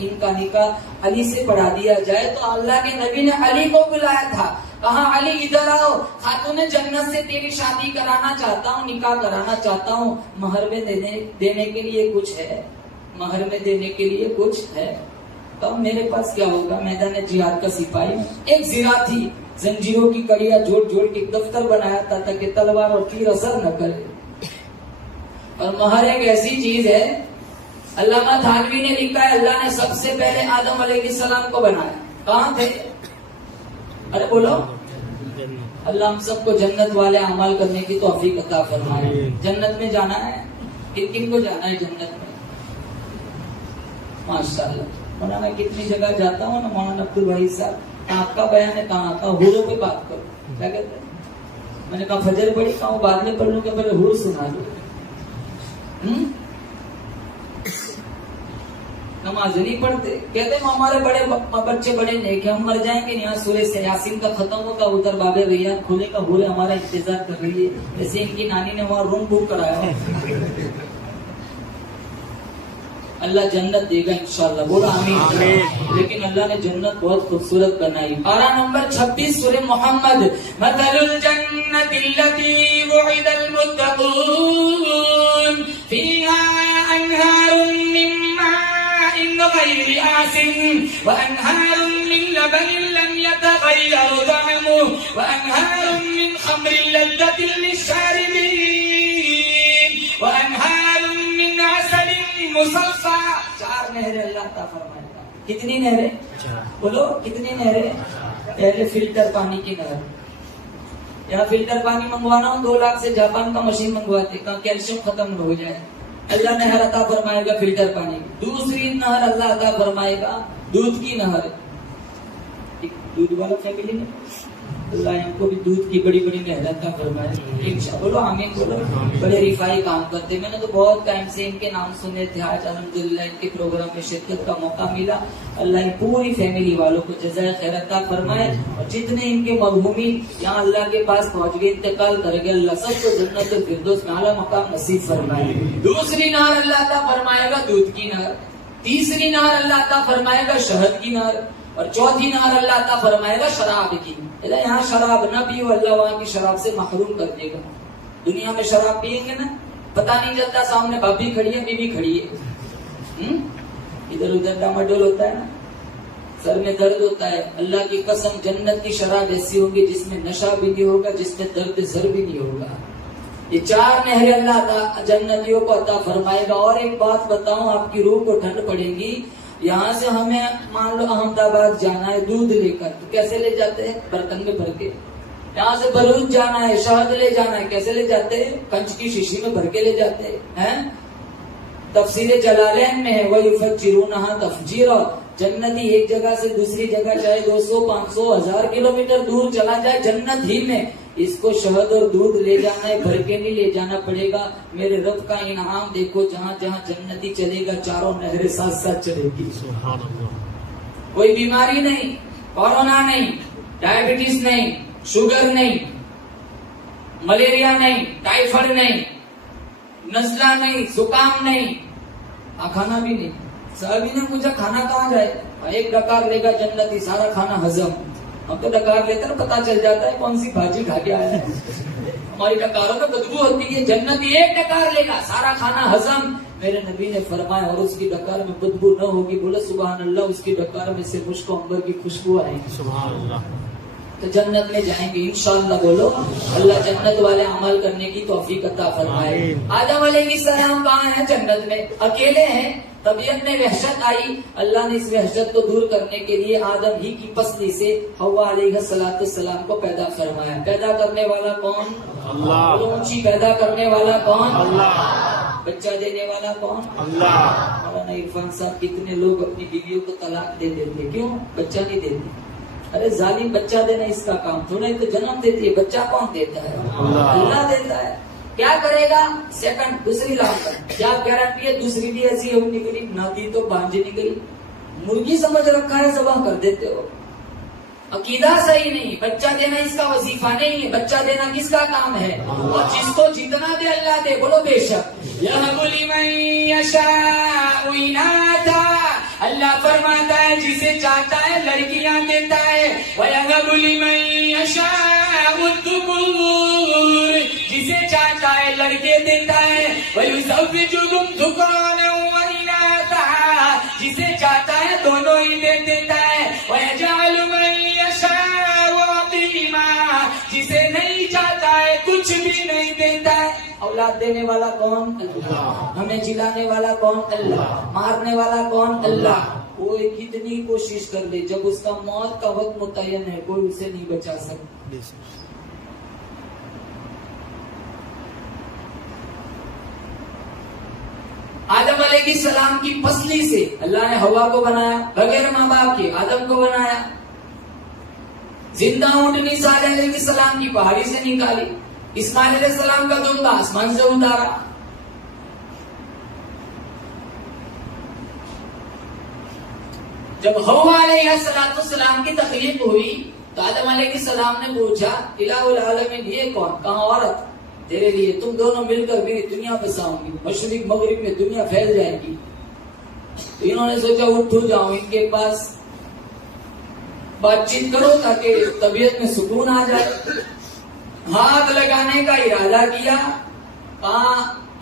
इनका निकाह अली से पढ़ा दिया जाए, तो अल्लाह के नबी ने अली को बुलाया था। कहा अली इधर आओ, खातूने जन्नत से तेरी शादी कराना चाहता हूँ, निकाह कराना चाहता हूँ। महर में देने के लिए कुछ है? महर में देने के लिए कुछ है? तो मेरे पास क्या होगा? मैदान जिहाद का सिपाही। एक ज़िरा थी, जंजीरों की कड़ियां जोड़ जोड़ के दफ्तर बनाया था ताकि तलवार और तीर असर न करे। और महर एक ऐसी चीज है, अल्लामा थानवी ने लिखा है, अल्लाह ने सबसे पहले आदम अलैहिस्सलाम को बनाया। कहाँ थे? अरे बोलो। अल्लाह हम सबको जन्नत वाले अमल करने की तौफीक अता फरमाए। जन्नत में जाना है, किन किन को जाना है जन्नत में? माशाअल्लाह। मौलाना कितनी जगह जाता हूँ ना, मौलाना अब्दुल भाई साहब, आपका बयान है कहाँ का? हूरों पे बात करो। क्या कहते हैं? मैंने कहा फजर पढ़ी, कहा बाद में पढ़ लूँ, क्या पहले हूर सुना दो। नमाज नहीं पढ़ते, कहते हैं हमारे बड़े बच्चे बड़े नेक हैं, हम मर जाएंगे यहाँ सूरह से यासीन का खत्म होगा, उधर बाबे भैया खुले का हूरे हमारा इंतजार कर रही है। जैसे इनकी नानी ने वहाँ रूम बुक कराया है। अल्लाह जन्नत देगा इंशाअल्लाह, बोला आमीन। लेकिन अल्लाह ने जन्नत बहुत खूबसूरत बनाई। पारा नंबर 26 सूरह मोहम्मद। मसलुल जन्नतिल्लती वुइदल मुत्तक़ून फीहा अनहारुम मिन माइन गैरि आसिन व अनहारुम मिन लबनिन लम यतगय्यर तअमुहु व अनहारुम मिन खम्रिन लज़्ज़तिन लिश्शारिबीन व अनहारुम मिन असलिन मुसफ़ा। 4 नहरें अल्लाह ता फरमाएगा। कितनी नहरें? बोलो कितनी नहरें? पहले फिल्टर पानी की नहर। यहाँ फिल्टर पानी मंगवाना हो 2 लाख से जापान का मशीन मंगवाते, कहा कैल्शियम खत्म न हो जाए। अल्लाह नहर अता फरमाएगा फिल्टर पानी की। दूसरी नहर अल्लाह अता फरमाएगा दूध की नहर। दूध वाला फैमिली में अल्लाह हमको भी दूध की बड़ी बड़ी नहर अता फरमाए इंशाअल्लाह। बोलो आमीन बोलो। बड़े रिफाई काम करते, मैंने तो बहुत टाइम से इनके नाम सुने थे। आज अल्हम्दुलिल्लाह इनके प्रोग्राम में शिरकत का मौका मिला। अल्लाह इन पूरी फैमिली वालों को जज़ाए खैर अता फरमाए। और जितने इनके मरहूमी यहाँ अल्लाह के पास पहुँच गए, इंतकाल कर गए, अल्लाह सबको जन्नत फिरदौस में आला मकाम नसीब फरमाए। दूसरी नहर अल्लाह अता फरमाएगा दूध की नहर। तीसरी नहर अल्लाह अता फरमाएगा शहद की नहर। और चौथी नहर अल्लाह अता फरमाएगा शराब की। यहाँ शराब न पियो, अल्लाह वहाँ की शराब से महरूम कर देगा। दुनिया में शराब पियेंगे ना, पता नहीं चलता सामने भाभी खड़ी है, बीवी खड़ी है, इधर उधर डामाडोल होता है ना। सर में दर्द होता है, अल्लाह की कसम जन्नत की शराब ऐसी होगी जिसमें नशा भी नहीं होगा, जिसमें दर्द सर भी नहीं होगा। ये 4 नहरें अल्लाह जन्नतियों को अता फरमाएगा। और एक बात बताऊं, आपकी रूह को ठंड पड़ेगी। यहाँ से हमें मान लो अहमदाबाद जाना है दूध लेकर, तो कैसे ले जाते हैं? बर्तन में भर के। यहाँ से भरूच जाना है, शहद ले जाना है, कैसे ले जाते हैं? कंच की शीशी में भर के ले जाते हैं। तफसीरे जलालैन में है, वही फज्जिरूनहा तफजीरा। जन्नती एक जगह से दूसरी जगह चाहे 200, 500, 1000 किलोमीटर दूर चला जाए जन्नत ही में, इसको शहद और दूध ले जाना है, भर के नहीं ले जाना पड़ेगा। मेरे रब का इनाम देखो, जहाँ जहाँ जन्नती चलेगा 4 नहरें साथ साथ चलेगी। कोई बीमारी नहीं, कोरोना नहीं, डायबिटीज नहीं, शुगर नहीं, मलेरिया नहीं, टाइफाइड नहीं, नजला नहीं, जुकाम नहीं, खाना भी नहीं। सभी ने पूछा खाना कहाँ जाए? एक डकार लेगा जन्नती, सारा खाना हजम। हम तो डकार लेते ना पता चल जाता है कौन सी भाजी खा के आया है। हमारी डकारों में बदबू होती है, जन्नती एक डकार लेगा सारा खाना हजम। मेरे नबी ने फरमाया और उसकी डकार में बदबू न होगी। बोले सुभान अल्लाह, उसकी डकार में से मुझको अंबर की खुशबू आएगी। सुभान अल्लाह। तो जन्नत में जाएंगे इंशाअल्लाह। बोलो अल्लाह जन्नत वाले अमल करने की तौफीक अता फरमाए। आदम अलैहिस्सलाम कहाँ हैं? जन्नत में अकेले हैं। तबीयत में वहशत आई, अल्लाह ने इस वहशत को दूर करने के लिए आदम ही की पसली से हव्वा अलैहिस्सलाम को पैदा फरमाया। पैदा करने वाला कौन? अल्लाह। ऊंची पैदा करने वाला कौन? अल्लाह। बच्चा देने वाला कौन? अल्लाह। मौलाना इरफान साहब, कितने लोग अपनी बीवियों को तलाक दे देते, क्यों? बच्चा नहीं देते। अरे जालिम, बच्चा देना इसका काम थोड़ा, तो जन्म देती है, बच्चा कौन देता है? अल्लाह देता है। क्या करेगा? सेकंड दूसरी लाख क्या गारंटी है? दूसरी भी ऐसी हो निकली, नाती तो बांझी निकली। मुर्गी समझ रखा है, जबाह कर देते हो। अकीदा सही नहीं, बच्चा देना इसका वजीफा नहीं है। बच्चा देना किसका काम है? और जिसको जितना दे अल्लाह दे। बोलो बेशक। अल्लाह फरमाता है जिसे चाहता है लड़कियां देता है। जिसे चाहता है लड़के देता है। जिसे चाहता है दोनों ही दे देता है। जिसे नहीं चाहता है कुछ भी नहीं देता है। औलाद देने वाला कौन? अल्लाह। हमें जिलाने वाला कौन? अल्लाह। मारने वाला कौन? अल्लाह। कोई कितनी कोशिश कर ले, जब उसका मौत का वक्त मुतय्यन है, कोई उसे नहीं बचा सकता। आदम अलैहिस्सलाम की पसली से अल्लाह ने हवा को बनाया, बगैर माँ बाप के आदम को बनाया। जिंदा ऊँटनी साद अलैहिस्सलाम की पहाड़ी से निकाली। इस्माइल अलैहिस्सलाम का दुम्बा आसमान से उतारा। जब हव्वा अलैहिस्सलाम की तखलीक हुई तो आदम अलैहिस्सलाम ने पूछा, इलाहुल आलमीन, ये कौन? कहाँ औरत? तेरे लिए तुम दोनों मिलकर मेरी दुनिया बसाऊंगी, मशरिक मगरिब में दुनिया फैल जाएगी। तो इन्होंने सोचा उठ जाऊं इनके पास, बातचीत करो ताकि तबीयत में सुकून आ जाए। हाथ लगाने का इरादा किया।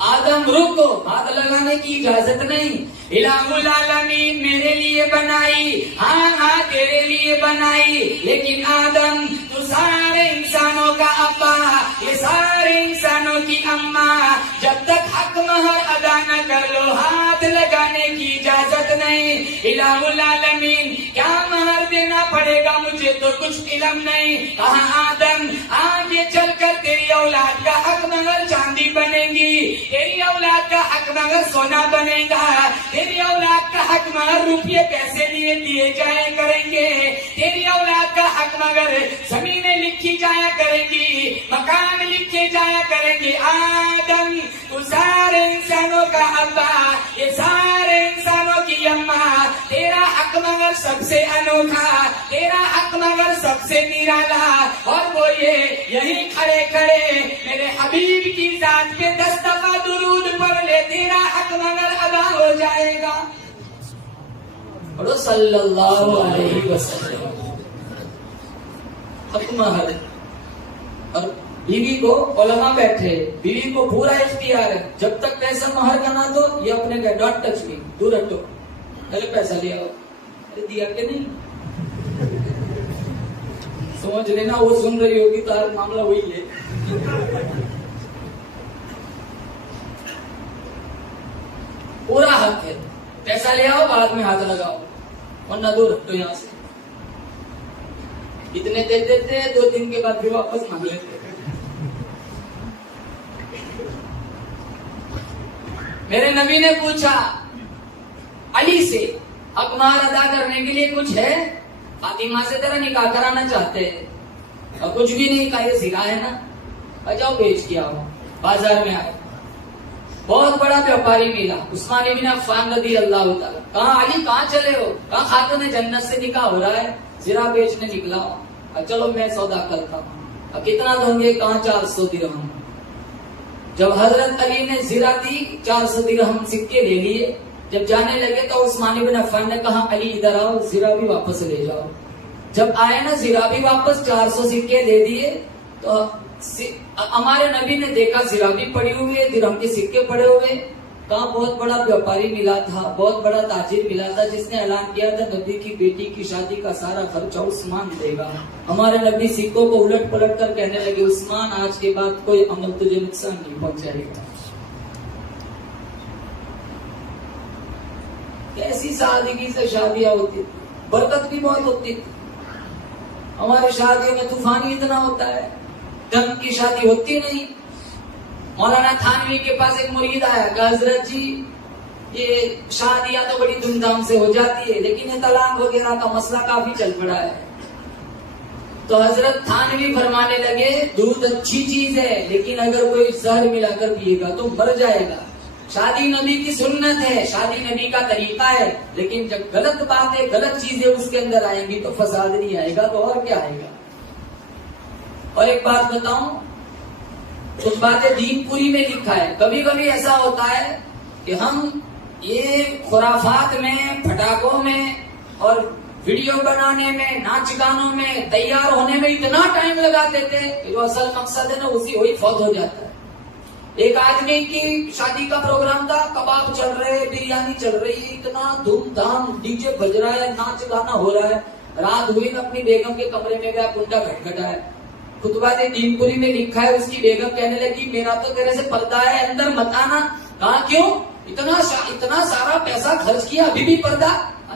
आदम रुको, हाथ लगाने की इजाजत नहीं। इलाहुल आलमीन मेरे लिए बनाई, हाँ तेरे लिए बनाई, लेकिन आदम तू सारे इंसानों का अब्बा, ये सारे इंसानों की अम्मा, जब तक हक महर अदा न कर लो हाथ लगाने की इजाजत नहीं। इलाहुल आलमीन क्या महर देना पड़ेगा मुझे तो कुछ इल्म नहीं। कहा आदम आगे चलकर तेरी औलाद का हक महर चांदी बनेगी, तेरी औलाद का हक महर सोना बनेगा, तेरी औलाद का हक महर रुपये पैसे लिए दिए जाया करेंगे, तेरी औलाद का हक महर जमीनें लिखी जाया करेंगी, मकान लिखे जाया करेंगे। आदम तू सारे इंसानों का अब्बा, ये सारे इंसानों की अम्मा, तेरा हक महर सबसे अनोखा, तेरा हक महर सबसे निराला। और वो ये यही खड़े खड़े मेरे हबीब की जात पे 10 दफा दुरूद पढ़ ले, तेरा हक महर अदा हो जाएगा। सल्लल्लाहु अलैहि वसल्लम। हक महर। और बीवी को उलमा बैठे, बीवी को पूरा इख्तियार है, जब तक पैसा महर का ना दो ये अपने का डॉट टच मी, दूर हटो, पहले पैसा लिया, अरे दिया के नहीं, समझ लेना वो सुन रही होगी तो आज मामला वही है। पूरा हक है, पैसा ले आओ बाद में हाथ लगाओ, वरना दूर हटो यहां से। इतने दे देते हैं, 2 दिन के बाद फिर वापस मांग लेते। मेरे नबी ने पूछा अली से, हकमार अदा करने के लिए कुछ है? फातिमा से तेरा निकाह कराना चाहते हैं। और कुछ भी नहीं, कहा सिरा है ना, जाओ बेच के आओ। बाजार में आए, बहुत बड़ा व्यापारी मिला, उस्मान इब्न अफ़्फ़ान रज़ी अल्लाह ताला। कहा अली कहाँ चले हो? कहा खातून जन्नत से निकाह हो रहा है, सिरा बेचने निकला हूं। चलो मैं सौदा करता हूँ। कितना दोगे? कहा 400 दिरहम। जब हजरत अली ने जिरा दी, 400 दिरहम सिक्के ले लिए। जब जाने लगे तो उस्मान इब्न अफ़्फ़ान ने कहा अली इधर आओ, जिरा भी वापस ले जाओ। जब आए ना, जिरा भी वापस, 400 सिक्के दे दिए। तो हमारे नबी ने देखा जिरा भी पड़ी हुई है, दिरहम के सिक्के पड़े हुए। कहा बहुत बड़ा व्यापारी मिला था, बहुत बड़ा ताजिर मिला था, जिसने ऐलान किया था नबी की बेटी की शादी का सारा खर्चा उस्मान देगा। हमारे नबी सिक्कों को उलट पलट कर कहने लगे, उस्मान आज के बाद कोई अमल तुझे नुकसान नहीं पहुंचाएगा। कैसी सादगी से शादियां होती, बरकत भी बहुत होती थी। हमारे शादियों में तूफान ही इतना होता है, ढंग की शादी होती नहीं। मौलाना थानवी के पास एक मुरीद आया, कहा हजरत जी ये शादियां तो बड़ी धूमधाम से हो जाती है, लेकिन ये तलाक वगैरह का मसला काफी चल पड़ा है। तो हजरत थानवी फरमाने लगे, दूध अच्छी चीज है, लेकिन अगर कोई जहर मिलाकर पिएगा तो मर जाएगा। शादी नबी की सुन्नत है, शादी नबी का तरीका है, लेकिन जब गलत बातें, गलत चीजें उसके अंदर आएंगी तो फसाद नहीं आएगा तो और क्या आएगा। और एक बात बताऊं, कुछ बातें दीनपुरी में लिखा है। कभी कभी ऐसा होता है कि हम ये खुराफात में, फटाकों में और वीडियो बनाने में, नाच गानों में, तैयार होने में इतना टाइम लगा देते कि जो असल मकसद है ना उसी वही फौत हो जाता है। एक आदमी की शादी का प्रोग्राम था, कबाब चल रहे, बिरयानी चल रही, इतना धूमधाम, डीजे बज रहा है, नाच गाना हो रहा है। रात हुई ना, अपनी बेगम के कमरे में गया, कुंडा खटखटाया। खुतबा दीनपुरी में लिखा है, उसकी बेगम कहने लगी मेरा तो तेरे से पर्दा है, अंदर मत आना। कहा क्यों? इतना सारा पैसा खर्च किया, अभी भी पर्दा?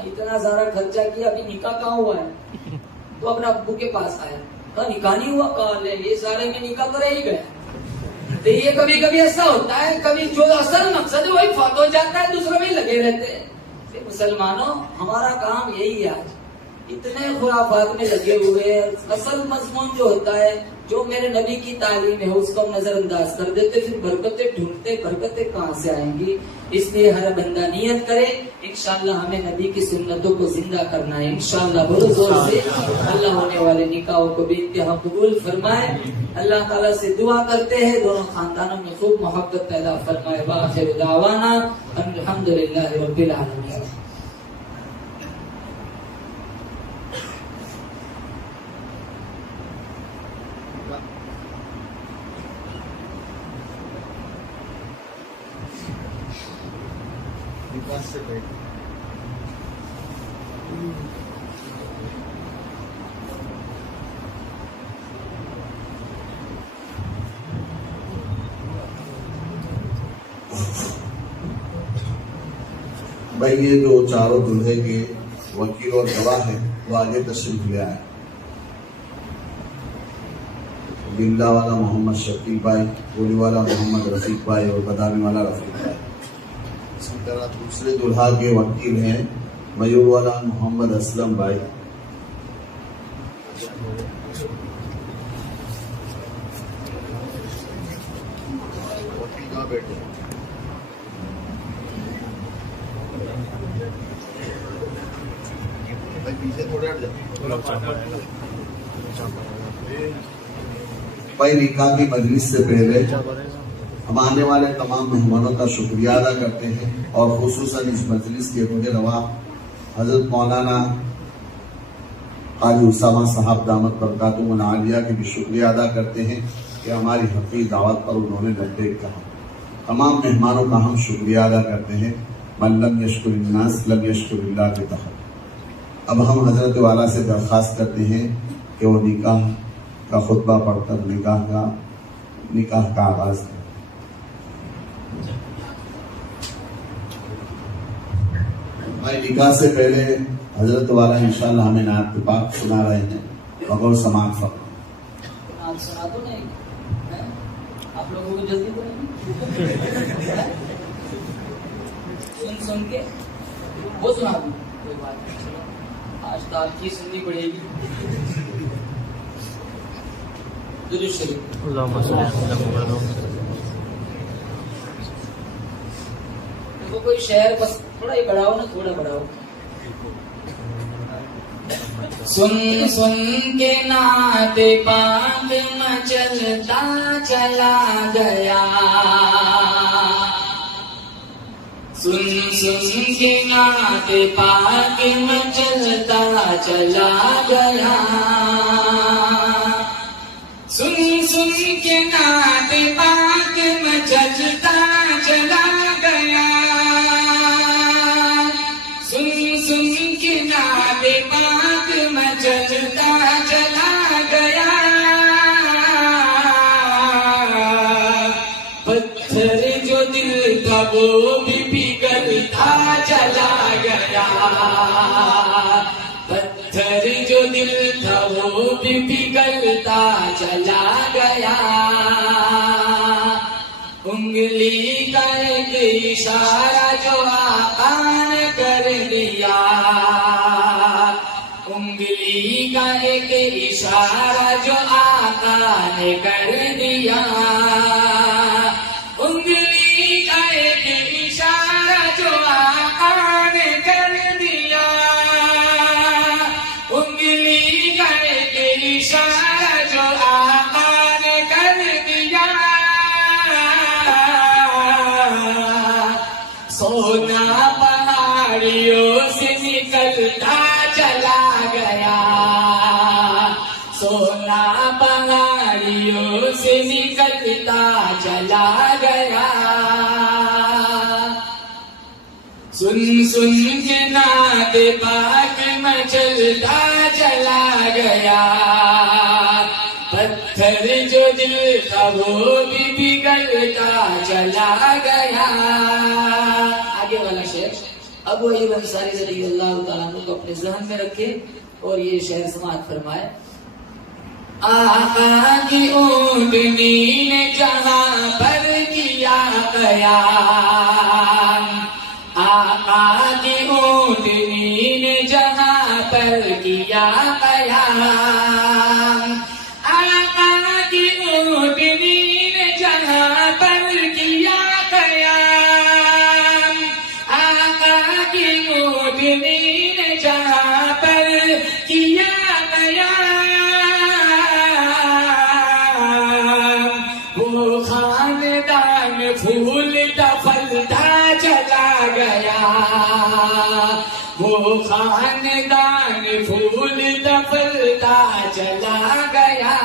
इतना सारा खर्चा किया, अभी निकाह कहाँ हुआ है? तो अपने अब्बू के पास आया, कहा निकाह नहीं हुआ? कहा ले, ये सारे में निकाह तो रह ही गया। तो ये कभी कभी ऐसा होता है, कभी जो असल मकसद है वही फौत हो जाता है, दूसरों में लगे रहते हैं। मुसलमानों, हमारा काम यही है, आज इतने खुराफात में लगे हुए, असल मजमून जो होता है, जो मेरे नबी की तालीम है, उसको हम नजरअंदाज कर देते, फिर बरकतें ढूंढते, बरकतें कहाँ से आएंगी। इसलिए हर बंदा नियत करे, इंशाअल्लाह हमें नबी की सुन्नतों को जिंदा करना है। इंशाअल्लाह बोलो जोर से, अल्लाह होने वाले निकाहों को बेइंतहा कबूल फरमाए। अल्लाह ताला से दुआ करते हैं दोनों खानदानों में खूब मोहब्बत पैदा फरमाए। वाखिर दावाना अल्हम्दुलिल्लाहि रब्बिल आलमीन। भाई ये जो चारों दुल्हे के वकील और गवाह हैं वो आगे तशरीफ ले आए। बिल्ला वाला मोहम्मद शकील भाई, गोली वाला मोहम्मद रफीक भाई और बदामी वाला रफीक भाई। इसी तरह दूसरे दुल्हा के वकील हैं मयूर वाला मोहम्मद असलम भाई। वकील कहाँ बैठे? पीछे थोड़ा हट जाओ। भाई निकाह की मजलिस से पहले हम आने वाले तमाम मेहमानों का शुक्रिया अदा करते हैं और खुसूसन इस मजलिस के रोह रवा हजरत मौलाना काजी उसामा साहब दामत बरकातुहुम आलिया की भी शुक्रिया अदा करते हैं कि हमारी हकीकी दावत पर उन्होंने लब्बैक कहा। तमाम मेहमानों का हम शुक्रिया अदा करते हैं। मन लम यशकुरिन्नास लम यशकुरिल्लाह के तहत। अब हम हजरत वाला से दरख्वास्त करते हैं कि वो निकाह का खुतबा पढ़कर निकाह का आगाज करें। भाई निकाह से पहले हजरत वाला इंशाल्लाह हमें नात पाक सुना रहे हैं, मगर समाप्त फरमा। आप सुना दो नहीं, हैं? आप लोगों को जल्दी बोलेंगे सुन के वो सुना दो, कोई बात नहीं, चलो आज तो आपकी सुननी पड़ेगी। दुरूद शरीफ। देखो कोई शेर बस थोड़ा ही बढ़ाओ ना, थोड़ा बढ़ाओ। सुन सुन के नात पाक मचलता चला गया, सुन सुन के नात पाक मचलता चला गया, सुन सुन के नात पाक मचलता चला गया, सुन सुन के नात पाक मचलता चला गया, पत्थर जो दिल था वो भी पिघलता चला गया, पत्थर जो दिल था वो भी पिघलता चला गया, उंगली का एक इशारा जो आका ने कर दिया, उंगली का एक इशारा जो आका ने कर दिया, उंगली का एक इशारा जो आका ने कर दिया, उंगली का एक इशारा जो आका ने कर दिया, सोना पहाड़ियों से निकलता चला गया, सोना पहाड़ियों से निकलता चला गया, सुन सुन के नात पाक मचलता चला गया, पत्थर जो दिल था वो भी पिघलता चला गया। आगे वाला शेर अबू अय्यूब अंसारी रज़ियल्लाहु ताला अन्हु को अपने ज़हन में रखे और ये शेर समाअत फरमाए। आका की ऊँटनी ने जहाँ पर किया कयाम, आका की ऊँटनी ने जहाँ पर किया कयाम, आका की ऊँटनी ने जहाँ पर किया कयाम, आका की ऊँटनी ने जहाँ पर किया कयाम, वो खानदान फूलता फलता चला गया, वो खानदान फूलता फलता चला गया।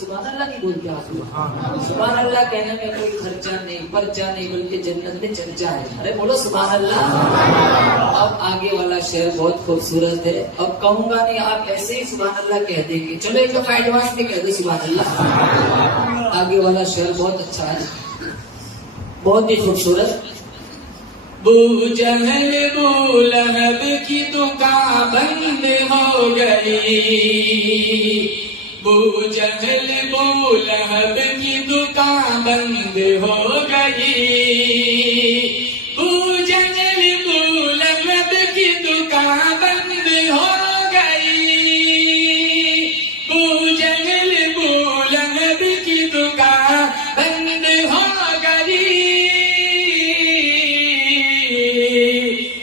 सुभान अल्लाह नहीं बोलते आप लोग? सुभान अल्लाह कहने में कोई खर्चा नहीं, पर्चा नहीं, बल्कि जन्नत में चर्चा है। अरे बोलो सुभान अल्लाह। अब आगे वाला शेर बहुत खूबसूरत है, अब कहूंगा नहीं, आप ऐसे ही सुभान अल्लाह कह देंगे। चलो एक दफा एडवांस में कह दो सुभान अल्लाह। आगे वाला शेर बहुत अच्छा है, बहुत ही खूबसूरत। बू जहल बू लहब की दुकान बंद हो गई, बू जहल बू लहब की दुकान बंद हो गई, बू जहल बू लहब की दुकान बंद हो गई, बू जहल बू लहब की दुकान बंद हो गई,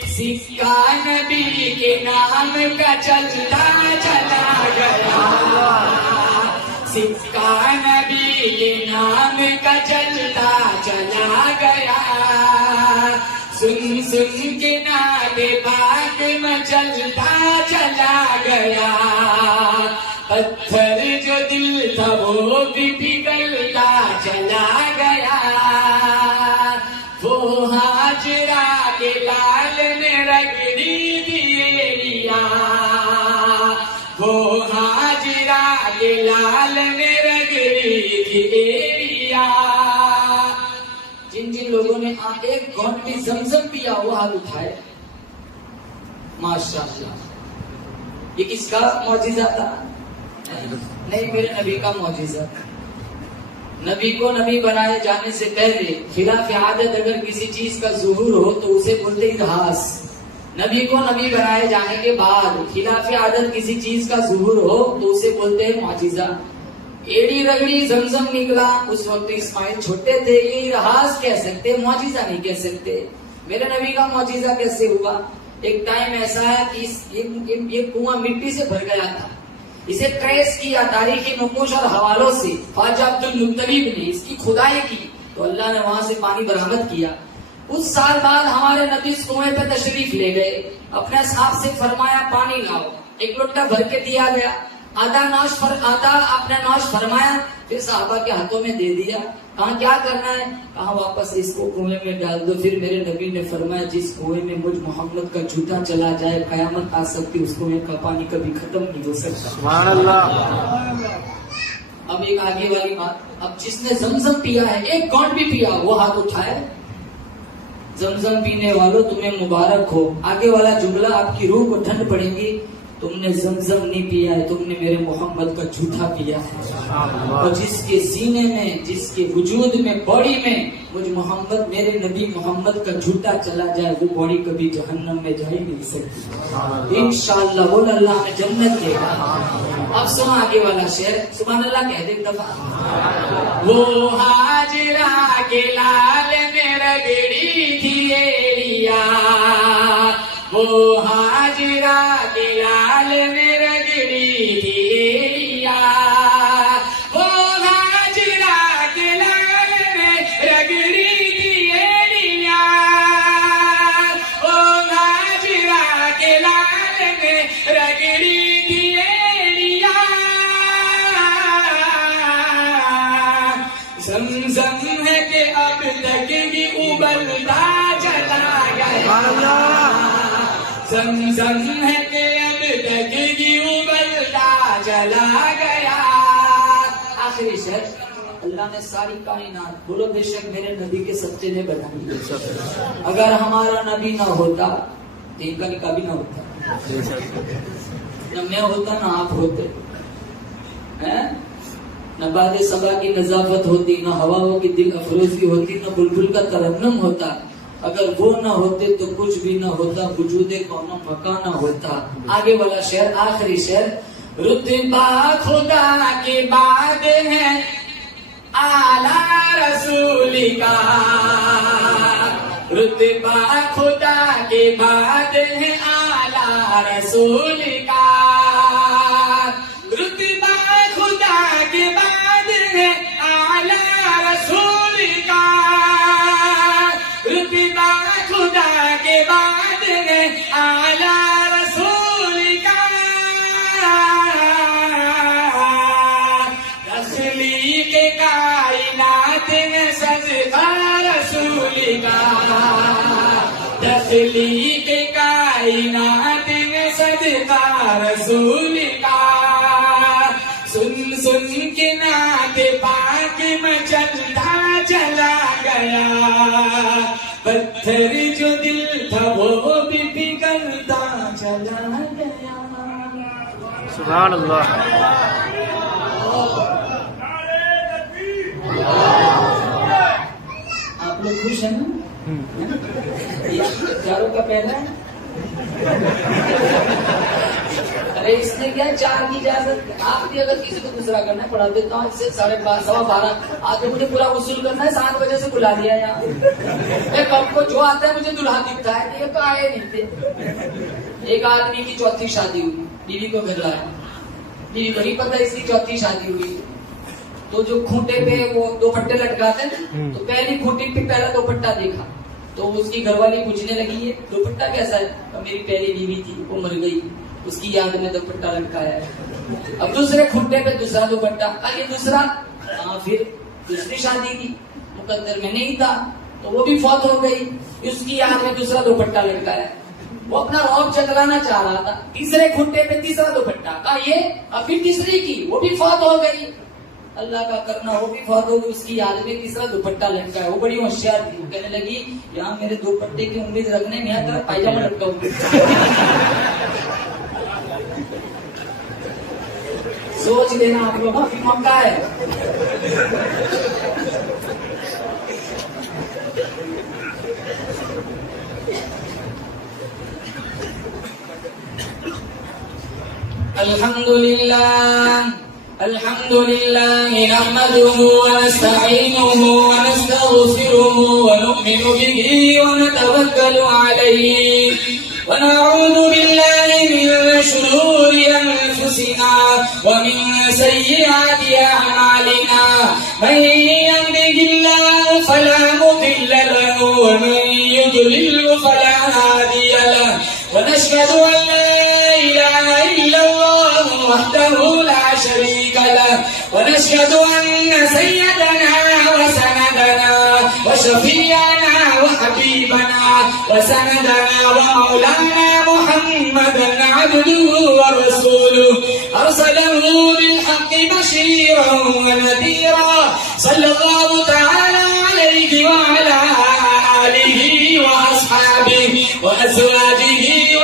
सिक्का नबी के नाम का चलता चला गया, सिक्का नबी के नाम का चलता चला गया, सुन सुन के नात पाक मचलता चला गया, पत्थर जो दिल था वो भी पिघलता चला गया, वो हाजरा के लाल ने रगड़ी दी के लाल ने रगड़ी थी एड़िया। जिन जिन लोगों ने एक घोंट भी जमजम पिया वो हाथ उठाए। माशाअल्लाह। ये किसका मौजिजा था? नहीं, मेरे नबी का मौजिजा। नबी को नबी बनाए जाने से पहले खिलाफ आदत अगर किसी चीज का ज़ुहूर हो तो उसे बोलते इरहास। नबी को नबी बनाए जाने के बाद खिलाफ आदत किसी चीज का ज़ुहूर हो तो उसे बोलते हैं मौजिजा। एड़ी रगड़ी जमजम निकला, उस वक्त इस्माइल छोटे थे, ये इरहास कह सकते, मौजिजा नहीं कह सकते। मेरे नबी का मौजिजा कैसे हुआ? एक टाइम ऐसा है कि ये कुआं मिट्टी से भर गया था। इसे ट्रेस किया तारीखी नकुश और हवालों से। ख्वाजा अब्दुल मुत्तलिब ने इसकी खुदाई की तो अल्लाह ने वहां से पानी बरामद किया। कुछ साल बाद हमारे नबी इस कुएं पे तशरीफ ले गए। अपने साहब से फरमाया पानी लाओ। एक लोटा भर के दिया गया। आधा आपने नौश फरमाया, फिर साहबा के हाथों में दे दिया। कहा क्या करना है? कहा वापस इसको कुएं में डाल दो। फिर मेरे नबी ने फरमाया जिस कुएं में मुझ मोहम्मद का जूता चला जाए कयामत आ सकती, उस कुएं का पानी कभी खत्म नहीं हो सकता। सुभान अल्लाह। अब एक आगे वाली बात, अब जिसने जमजम पिया है, एक घोंट भी पिया, वो हाथ उठाए। जमजम पीने वालों तुम्हें मुबारक हो। आगे वाला जुमला आपकी रूह को ठंड पड़ेगी। तुमने जमजम नहीं पिया है, तुमने मेरे मोहम्मद का जूठा पिया है। और जिसके सीने में, जिसके वजूद में, बॉडी में मुझ मोहम्मद, मेरे नबी मोहम्मद का जूठा चला जाए, वो बॉडी कभी जहन्नम में जा ही नहीं सकती। इंशाअल्लाह बोल अल्लाह में जन्नत देगा। अब सुनो आगे वाला शेर, सुभान अल्लाह कह दे एक दफा। वो हाजरा के लाल में रगड़ी थी एड़िया, वो हाजरा के लाल में रगड़ी थी एड़िया, वो हाजरा के लाल में रगड़ी थी एड़िया, वो हाजरा के लाल में रगड़ी थी एड़िया। ज़मज़म है कि अब तक भी उबलता चला गया, ज़मज़म है कि अब तक भी उबलता चला गया। आखिरी शेर, अल्लाह ने सारी कायनात, बोलो बेशक मेरे नबी के सच्चे ने बनाई। अगर हमारा नबी ना होता तो इनका निकाह भी ना होता। न मैं होता ना आप होते, हैं? न बादे सबा की नजाफत होती, न हवाओं की दिल अफरोजी होती, न बुलबुल का तरन्नुम होता। अगर वो ना होते तो कुछ भी ना होता, वजूदे कौनो मका ना होता। आगे वाला शेर, आखिरी शेर। रुतबा खुदा के बाद है आला रसूल का, रुतबा खुदा के बाद है आला रसूल का, रुतबा खुदा के बाद है आला रसूल का, रुतबा खुदा के बाद है आला रसूल का। तख्लीक कायनात में सजदा रसूल का, तख्लीक कायनात में सजदा रसूल का। सुन सुन के नात पाक में चलता चला गया, पत्थर जो दिल था वो भी पिघलता चला गया। सुभान अल्लाह। आप लोग खुश हैं ना? चारों का पहला है। अरे इसने क्या चार की इजाजत, आप भी अगर किसी को दूसरा करना है पढ़ा देता हूँ। इससे 12:15 आज मुझे पूरा वसूल करना है, 7 बजे से बुला दिया यहाँ। कब को जो आता है मुझे दुल्हा दिखता है, ये तो आए नहीं थे। एक आदमी की चौथी शादी हुई, बीवी को घर लाया, बीवी को नहीं पता इसकी चौथी शादी हुई। तो जो खूंटे पे वो दुपट्टे लटकाते हैं, तो पहली खूंटी पे पहला दुपट्टा देखा तो उसकी घरवाली पूछने लगी है दुपट्टा कैसा है? तो मेरी पहली बीवी थी, वो मर गई, उसकी याद में दुपट्टा लटकाया है। अब दूसरे खूंटे पे दूसरा दुपट्टा, ये दूसरा। फिर दूसरी शादी की, मुकद्दर में नहीं था तो वो भी फौत हो गई, उसकी याद में दूसरा दुपट्टा लटकाया। वो अपना रौब चतलाना चाह रहा था, तीसरे खुट्टे पे तीसरा दुपट्टा का ये, अब फिर तीसरी की, वो भी फौत हो गई। अल्लाह का करना, वो भी फौत हो गई, उसकी याद में तीसरा दुपट्टा लटका है। वो बड़ी होशियार थी, वो कहने लगी यहाँ मेरे दुपट्टे की उम्मीद रखने नहीं आता, पायजामा लटकाऊंगी। सोच लेना आप लोग, अभी मौका है। अल्हम्दुलिल्लाह नहमदुहु व नस्तईनुहु व नस्तगफिरुहु व नु'मिनु बिही व नतवक्कलु अलैहि व नऊज़ु बिल्लाहि मिन शुरूरि अनफुसिना व मिन सय्यिआति अअमालिना मन यहदिहिल्लाहु फला मुदिल्ल लहु व मन युद्लिल्हु फला हादिय लहु व नशहदु अन ला इलाहा इल्लल्लाहु वहदहु ला शरीक लहु व नशहदु अन्न सय्यदना व सनदना व शफीअना व हबीबना व सनदना व मौलाना मुहम्मदन अब्दुहु व रसूलुहु अरसलहु बिलहक्कि बशीरन व नदीरा सल्लल्लाहु तआला अलैहि व अला आलिहि व अस्हाबिहि व अज़वाजिहि व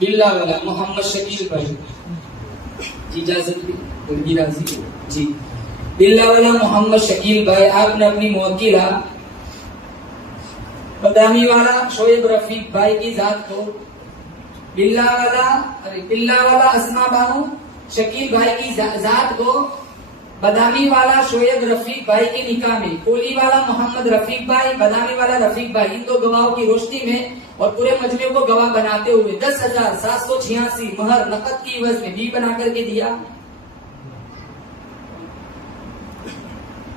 बिल्ला वाला मोहम्मद शकील भाई जी इजाजत भी राजी जी बिल्ला वाला मोहम्मद शकील भाई आपने अपनी मुवक्किला बदामी वाला शोएब रफीक भाई की जात को बिल्ला वाला असमा बानो शकील भाई की जात को बदामी वाला शोएब रफीक भाई के निकाह में कोली वाला मोहम्मद रफीक भाई बदामी वाला रफीक भाई इन दो गवाहों की रोशनी में और पूरे मजमे को गवाह बनाते हुए 10,786 महर नकद की एवज में भी बना करके दिया।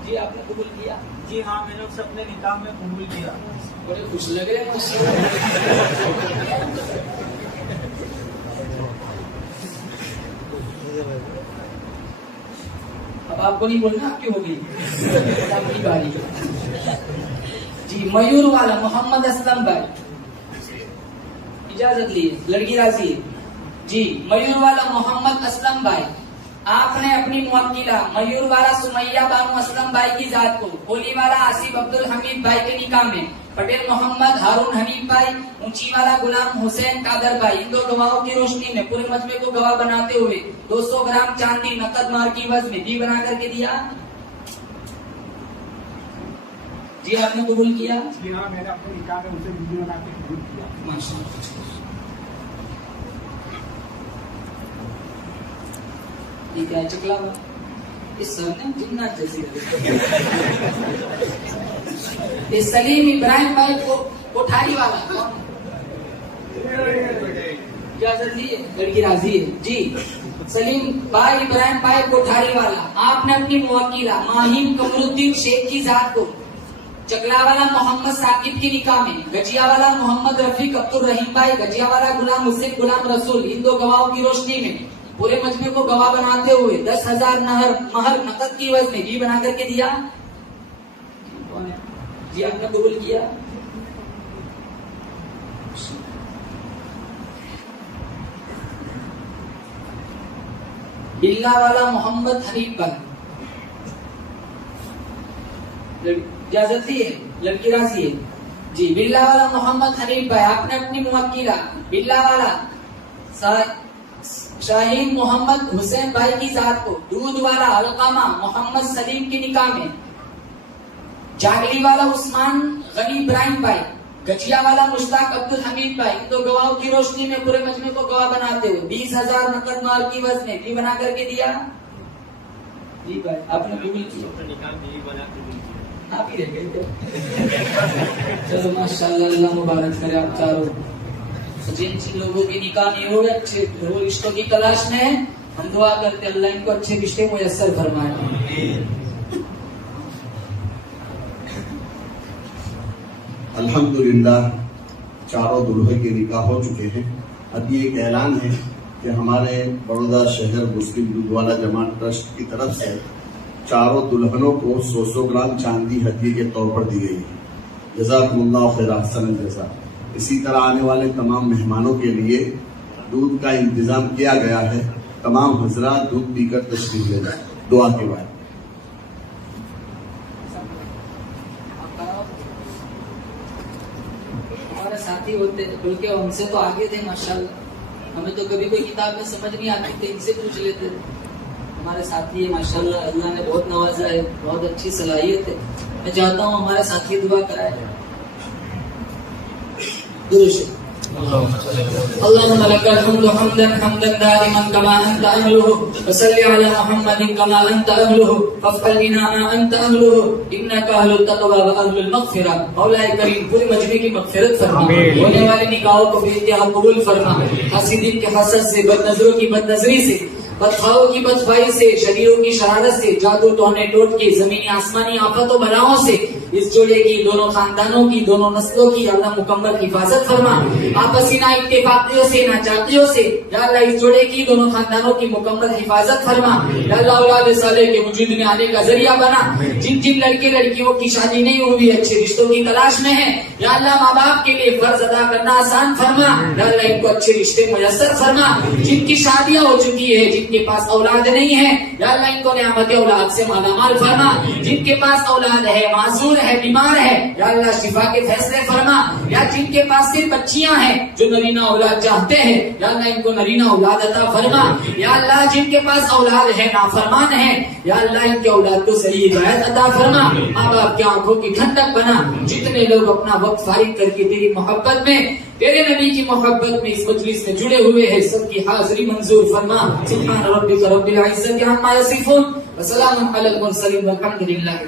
जी आपने कबूल किया? जी हाँ, मैंने उसे अपने निकाह में कबूल किया। बड़े खुश लग रहे हैं। अब आपको नहीं बोलना, आपकी होगी आपकी बारी। जी मयूर वाला मोहम्मद असलम भाई इजाजत लिए, लड़की राजी है जी। मयूर वाला मोहम्मद असलम भाई, आपने अपनी मुवक्किला मयूर वाला सुमैया बानू असलम भाई की जात को कोली वाला आसिफ अब्दुल हमीद भाई के निकाह में पटेल मोहम्मद हारून हनीफ भाई, ऊंची वाला गुलाम हुसैन कादर भाई, इन दो गवाहों की रोशनी में पूरे मजमे को गवाह बनाते हुए 200 ग्राम चांदी नकद मार की वजह में भी बना करके दिया। जी आपने कबूल किया? जी हाँ, मैंने अपने निकाह में उनसे वीडियो बना के कबूल किया। माशाअल्लाह। ये क्या चकला हुआ? इस सरनेम जिन्नात जैसी ये सलीम इब्राहिम भाई को कोठारी वाला कौन? क्या जल्दी है? लड़की राजी है जी। सलीम भाई इब्राहिम भाई कोठारी वाला, आपने अपनी मुवक्किला माहिम कमरुद्दीन शेख की जात को चकला वाला मोहम्मद साकिब की निकाह में गजिया वाला मोहम्मद रफीक अब्दुल रहीम भाई, गजिया वाला गुलाम हुसैन गुलाम रसूल, इन दो गवाहों की रोशनी में पूरे मजमे को गवाह बनाते हुए 10,000 महर नकद की वजह में भी बना करके दिया। जी आपने कबूल किया? बिल्ला वाला मोहम्मद हनीफ भाई, इजाजत दी है, लड़की राजी है जी। बिल्ला वाला मोहम्मद हनीफ भाई, आपने अपनी मुवक्किला बिल्ला वाला शाहीन मोहम्मद हुसैन भाई की जात को दूध वाला अलकामा मोहम्मद सलीम की निकाह में जागली वाला उस्मान गनी इब्राहिम भाई, गजिया वाला मुश्ताक अब्दुल हमीद भाई, इन दो गवाहों की रोशनी में पूरे मजमे को गवाह बनाते हुए 20,000 नकद माल की वजह में भी बना करके दिया। जी भाई आपने कबूल किया? आप ही रह गए। चलो माशाल्लाह, अल्लाह मुबारक करे आप चारों। जिन लोगों के निकाह नहीं हुए अच्छे रिश्तों की तलाश में है, हम दुआ करते अल्लाह इनको अच्छे रिश्ते मुयस्सर फरमाए। अल्हम्दुलिल्लाह चारों दुल्हे के निकाह हो चुके हैं। अब ये एक ऐलान है कि हमारे बड़ौदा शहर मुस्लिम गुरुद्वारा जमात ट्रस्ट की तरफ से चारों दुल्हनों को 100 ग्राम चांदी हदिये के तौर पर दी गई है। जज़ाकुमुल्लाह खैर अहसन जज़ा। इसी तरह आने वाले तमाम मेहमानों के लिए दूध का इंतजाम किया गया है। तमाम हजरात दूध पीकर तशरीफ ले जाए दुआ के बाद। हमारे साथी होते बल्कि हमसे तो आगे थे माशाल्लाह, हमें तो कभी कोई किताब में समझ नहीं आती थी, इनसे पूछ लेते थे। हमारे साथी है माशाल्लाह, अल्लाह ने बहुत नवाजा है, बहुत अच्छी सलाहियत है। मैं चाहता हूँ हमारे साथी दुआ कराए। अल्लाहुम्मा लकल हम्दु हम्दन हम्दन दाइमन कमा अंत अहलुहु व सल्लि अला मुहम्मदिन कमा अंत अहलुहु फफ़अल बिना मा अंत अहलुहु इन्नका अहलुत तक़वा व अहलुल मग़फ़िरा। मौला करीम पूरी मजमे की मग़फ़िरत फरमा, होने वाले निकाहों को बेइंतहा कबूल फरमा, हसीदीन के हसद से, बदनजरों की बदनजरी से, बदखाओं की बदखाई से, शरीरों की शरारत से, जादू टोने टोट के, जमीनी आसमानी आफतों बलाओं से इस जोड़े की, दोनों खानदानों की, दोनों नस्लों की अल्लाह मुकम्मल हिफाजत फरमा। आपसी ना इत्तेफाकियों से, ना चाकियों से या अल्लाह इस जोड़े की, दोनों खानदानों की मुकम्मल हिफाजत फरमा। या अल्लाह औलाद सालेह के वजूद में आने का जरिया बना। जिन जिन लड़के लड़कियों की शादी नहीं हुई, अच्छे रिश्तों की तलाश में है, या अल्लाह माँ बाप के लिए फर्ज अदा करना आसान फरमा। या अल्लाह इनको अच्छे रिश्ते मुयस्सर फरमा। जिनकी शादियां हो चुकी है, जिनके पास औलाद नहीं है, या अल्लाह इनको नेमत औलाद से मालामाल फरमा। जिनके पास औलाद है, माजूर है, बीमार है, या अल्लाह शिफा के फैसले फरमा। या जिनके पास सिर्फ बच्चियां हैं जो नरीना औलाद चाहते हैं, या अल्लाह इनको नरीना औलाद अता फरमा। या अल्लाह जिनके पास औलाद है, नाफरमान है, या अल्लाह इनके औलाद को सही हिदायत अता फरमा। माँ बाप की आंखों की ठंडक बना। जितने लोग अपना वक्त फारिग करके तेरी मोहब्बत में, तेरे नबी की मोहब्बत में इस मजलिस में जुड़े हुए हैं, सबकी हाजिरी मंजूर फरमा। सुब्हान रब्बिका रब्बिल इज्जति अम्मा यसिफून व सलामुन अलल मुरसलीन वल्हम्दुलिल्लाहि।